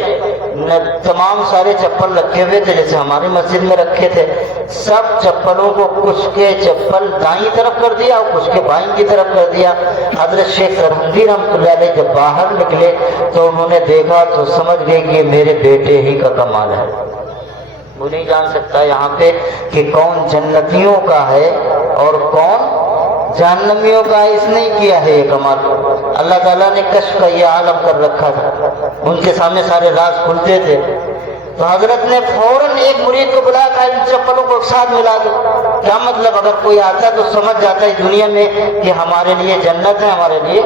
تمام سارے چپل رکھے ہوئے تھے جیسے ہماری مسجد میں رکھے تھے، سب چپلوں کو کچھ کے چپل دائیں طرف کر دیا اور کچھ کے بائیں کی طرف کر دیا۔ حضرت شیخ سرہندی رحمۃ اللہ علیہ جب باہر نکلے تو انہوں نے دیکھا تو سمجھ گئے کہ میرے بیٹے ہی کا کمال ہے۔ وہ نہیں جان سکتا یہاں پہ کہ کون جنتیوں کا ہے اور کون جہنمیوں کا ہے، اس نے کیا ہے یہ کمال۔ اللہ تعالیٰ نے کشف کا یہ عالم کر رکھا تھا، ان کے سامنے سارے راز کھلتے تھے۔ تو حضرت نے فوراً ایک مرید کو بلایا، کہا ان چپلوں کو ایک ساتھ ملا دو۔ کیا مطلب، اگر کوئی آتا تو سمجھ جاتا ہے دنیا میں کہ ہمارے لیے جنت ہے، ہمارے لیے۔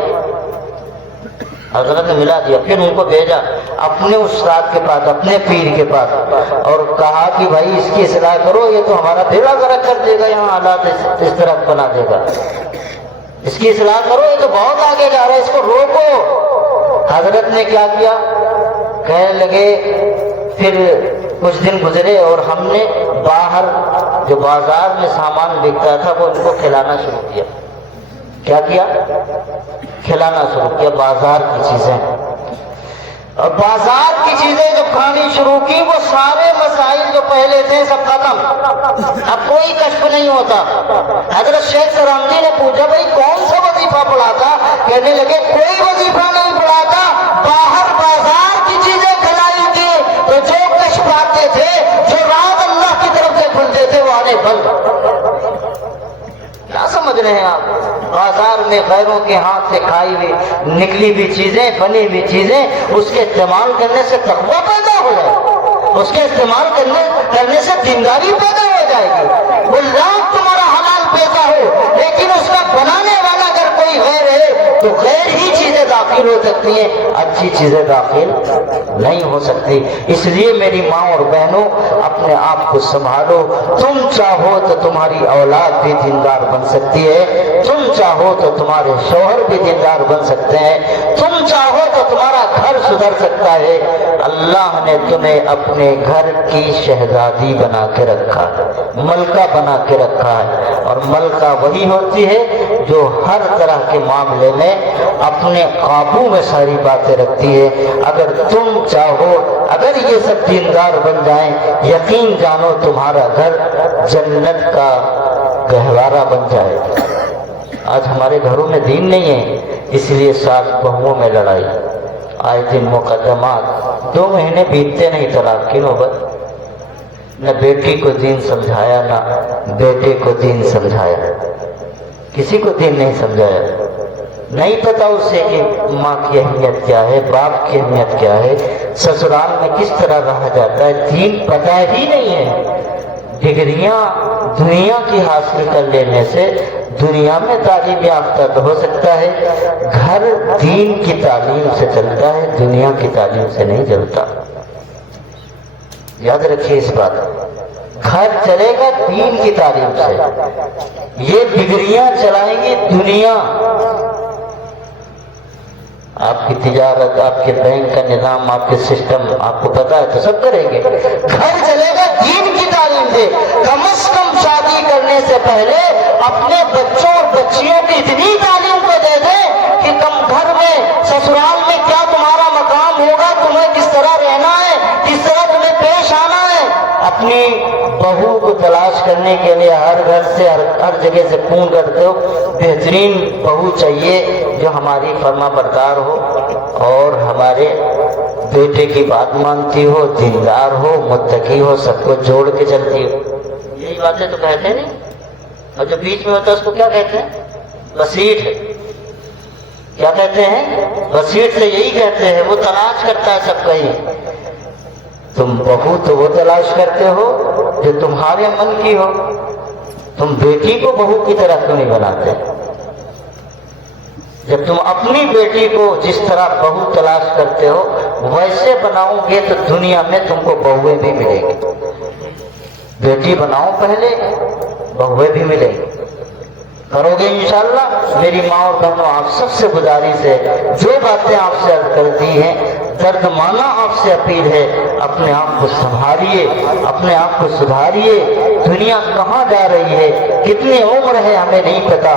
حضرت نے ملا دیا، پھر ان کو بھیجا اپنے استاد کے پاس، اپنے پیر کے پاس، اور کہا کہ بھائی اس کی اصلاح کرو، یہ تو ہمارا بیڑا غرق کر دے گا، یہاں حالات اس طرح بنا دے گا، اس کی اصلاح کرو، یہ تو بہت آگے جا رہا ہے، اس کو روکو۔ حضرت نے کیا کیا، کہنے لگے، پھر کچھ دن گزرے اور ہم نے باہر جو بازار میں سامان بکتا تھا وہ ان کو کھلانا شروع کیا۔ کیا کیا، کھلانا شروع کیا بازار کی چیزیں، اور بازار کی چیزیں جب کھانی شروع کی وہ سارے مسائل جو پہلے تھے سب ختم، اب کوئی کشف نہیں ہوتا۔ حضرت شیخ سرہندی نے پوچھا بھائی کون سا وظیفہ پڑھا تھا؟ کہنے لگے کوئی وظیفہ نہیں پڑھا تھا، باہر بازار کی چیزیں کھلائی تھی تو جو کشف آتے تھے، جو راز اللہ کی طرف سے کھلتے تھے وہ آنے بند۔ کیا سمجھ رہے ہیں آپ؟ بازار میں غیروں کے ہاتھ سے کھائی ہوئی نکلی ہوئی چیزیں، بنی ہوئی چیزیں، اس کے استعمال کرنے سے تقویٰ پیدا ہو جائے، اس کے استعمال کرنے سے دینداری پیدا ہو جائے گی۔ وہ لاکھ تمہارا حلال پیدا ہو لیکن اس کا بنانے والا اگر کوئی غیر ہے تو غیر ہی چیزیں داخل ہو سکتی ہیں، اچھی چیزیں داخل نہیں ہو سکتی۔ اس لیے میری ماں اور بہنوں اپنے آپ کو سنبھالو۔ تم چاہو تو تمہاری اولاد بھی دیندار بن سکتی ہے، تم چاہو تو تمہارے شوہر بھی دیندار بن سکتے ہیں، تم چاہو تو تمہارا گھر سدھر سکتا ہے۔ اللہ نے تمہیں اپنے گھر کی شہزادی بنا کے رکھا ہے، ملکہ بنا کے رکھا ہے، اور ملکہ وہی ہوتی ہے جو ہر طرح کے معاملے میں اپنے قابو میں ساری باتیں رکھتی ہے۔ اگر تم چاہو، اگر یہ سب دیندار بن جائیں، یقین جانو تمہارا گھر جنت کا گہوارہ بن جائے۔ آج ہمارے گھروں میں دین نہیں ہے، اس لیے ساس بہوؤں میں لڑائی، آئے دن مقدمات، 2 مہینے بیتتے نہیں طلاق کی نوبت۔ نہ بیٹی کو دین سمجھایا نہ بیٹے کو دین سمجھایا، کسی کو دین نہیں سمجھایا۔ نہیں پتا اسے کہ ماں کی اہمیت کیا ہے، باپ کی اہمیت کیا ہے، سسرال میں کس طرح رہا جاتا ہے، دین پتہ ہی نہیں ہے۔ ڈگریاں دنیا کی حاصل کر لینے سے دنیا میں تعلیم یافتہ تو ہو سکتا ہے، گھر دین کی تعلیم سے چلتا ہے، دنیا کی تعلیم سے نہیں چلتا۔ یاد رکھیے اس بات، گھر چلے گا دین کی تعلیم سے، یہ ڈگریاں چلائیں گی دنیا۔ آپ کی تجارت، آپ کے بینک کا نظام، آپ کے سسٹم آپ کو پتا ہے تو سب کریں گے۔ گھر چلے گا دین کی تعلیم سے۔ کم از کم شادی کرنے سے پہلے اپنے بچوں اور بچیوں کی اتنی تعلیم کو دے دیں کہ تم گھر میں، سسرال میں کیا تمہارا مقام اپنی بہو کو تلاش کرنے کے لیے ہر گھر سے ہر جگہ سے فون کرتے ہو، بہترین بہو چاہیے جو ہماری فرما بردار ہو اور ہمارے بیٹے کی بات مانتی ہو، دیندار ہو، متقی ہو، سب کو جوڑ کے چلتی ہو. یہی باتیں تو کہتے ہیں نہیں. اور جو بیچ میں ہوتا ہے اس کو کیا کہتے ہیں؟ وسیٹ. کیا کہتے ہیں؟ وسیٹ سے یہی کہتے ہیں. وہ تلاش کرتا ہے سب کہیں. تم بہو تو وہ تلاش کرتے ہو جو تمہارے من کی ہو. تم بیٹی کو بہو کی طرح کیوں نہیں بناتے؟ جب تم اپنی بیٹی کو جس طرح بہو تلاش کرتے ہو ویسے بناؤ گے تو دنیا میں تم کو بہویں بھی ملے گی. بیٹی بناؤ پہلے، بہویں بھی ملے گی. کرو گے انشاءاللہ. میری ماں اور بہنوں آپ سب سے گزارش ہے، جو باتیں آپ سے عرض کرتی ہیں درد مانا آپ سے اپیل ہے، اپنے آپ کو سنبھالیے، اپنے آپ کو سدھاریے. دنیا کہاں جا رہی ہے، کتنی عمر ہے ہمیں نہیں پتا.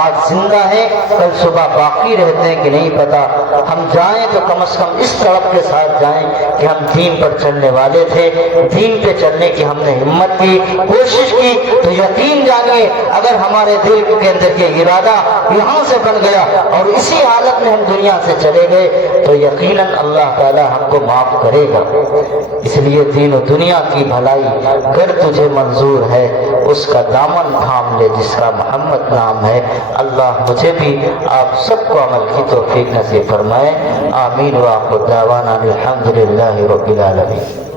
آج زندہ ہے، کل صبح باقی رہتے ہیں کہ نہیں پتا. ہم جائیں تو کم از کم اس طرف کے ساتھ جائیں کہ ہم دین پر چلنے والے تھے، دین پہ چلنے کی ہم نے ہمت کی، کوشش کی. تو یقین جانیے اگر ہمارے دل کے اندر کے ارادہ یہاں سے بن گیا اور اسی حالت میں ہم دنیا سے چلے گئے تو یقیناً اللہ تعالی ہم کو معاف کرے گا. اس لیے دین و دنیا کی بھلائی گر تجھے منظور ہے، اس کا دامن تھام لے جس کا محمد نام ہے. اللہ مجھے بھی آپ سب کو عمل کی توفیق نصیب فرمائے. آمین. وآخر دعوانا الحمدللہ رب العالمین.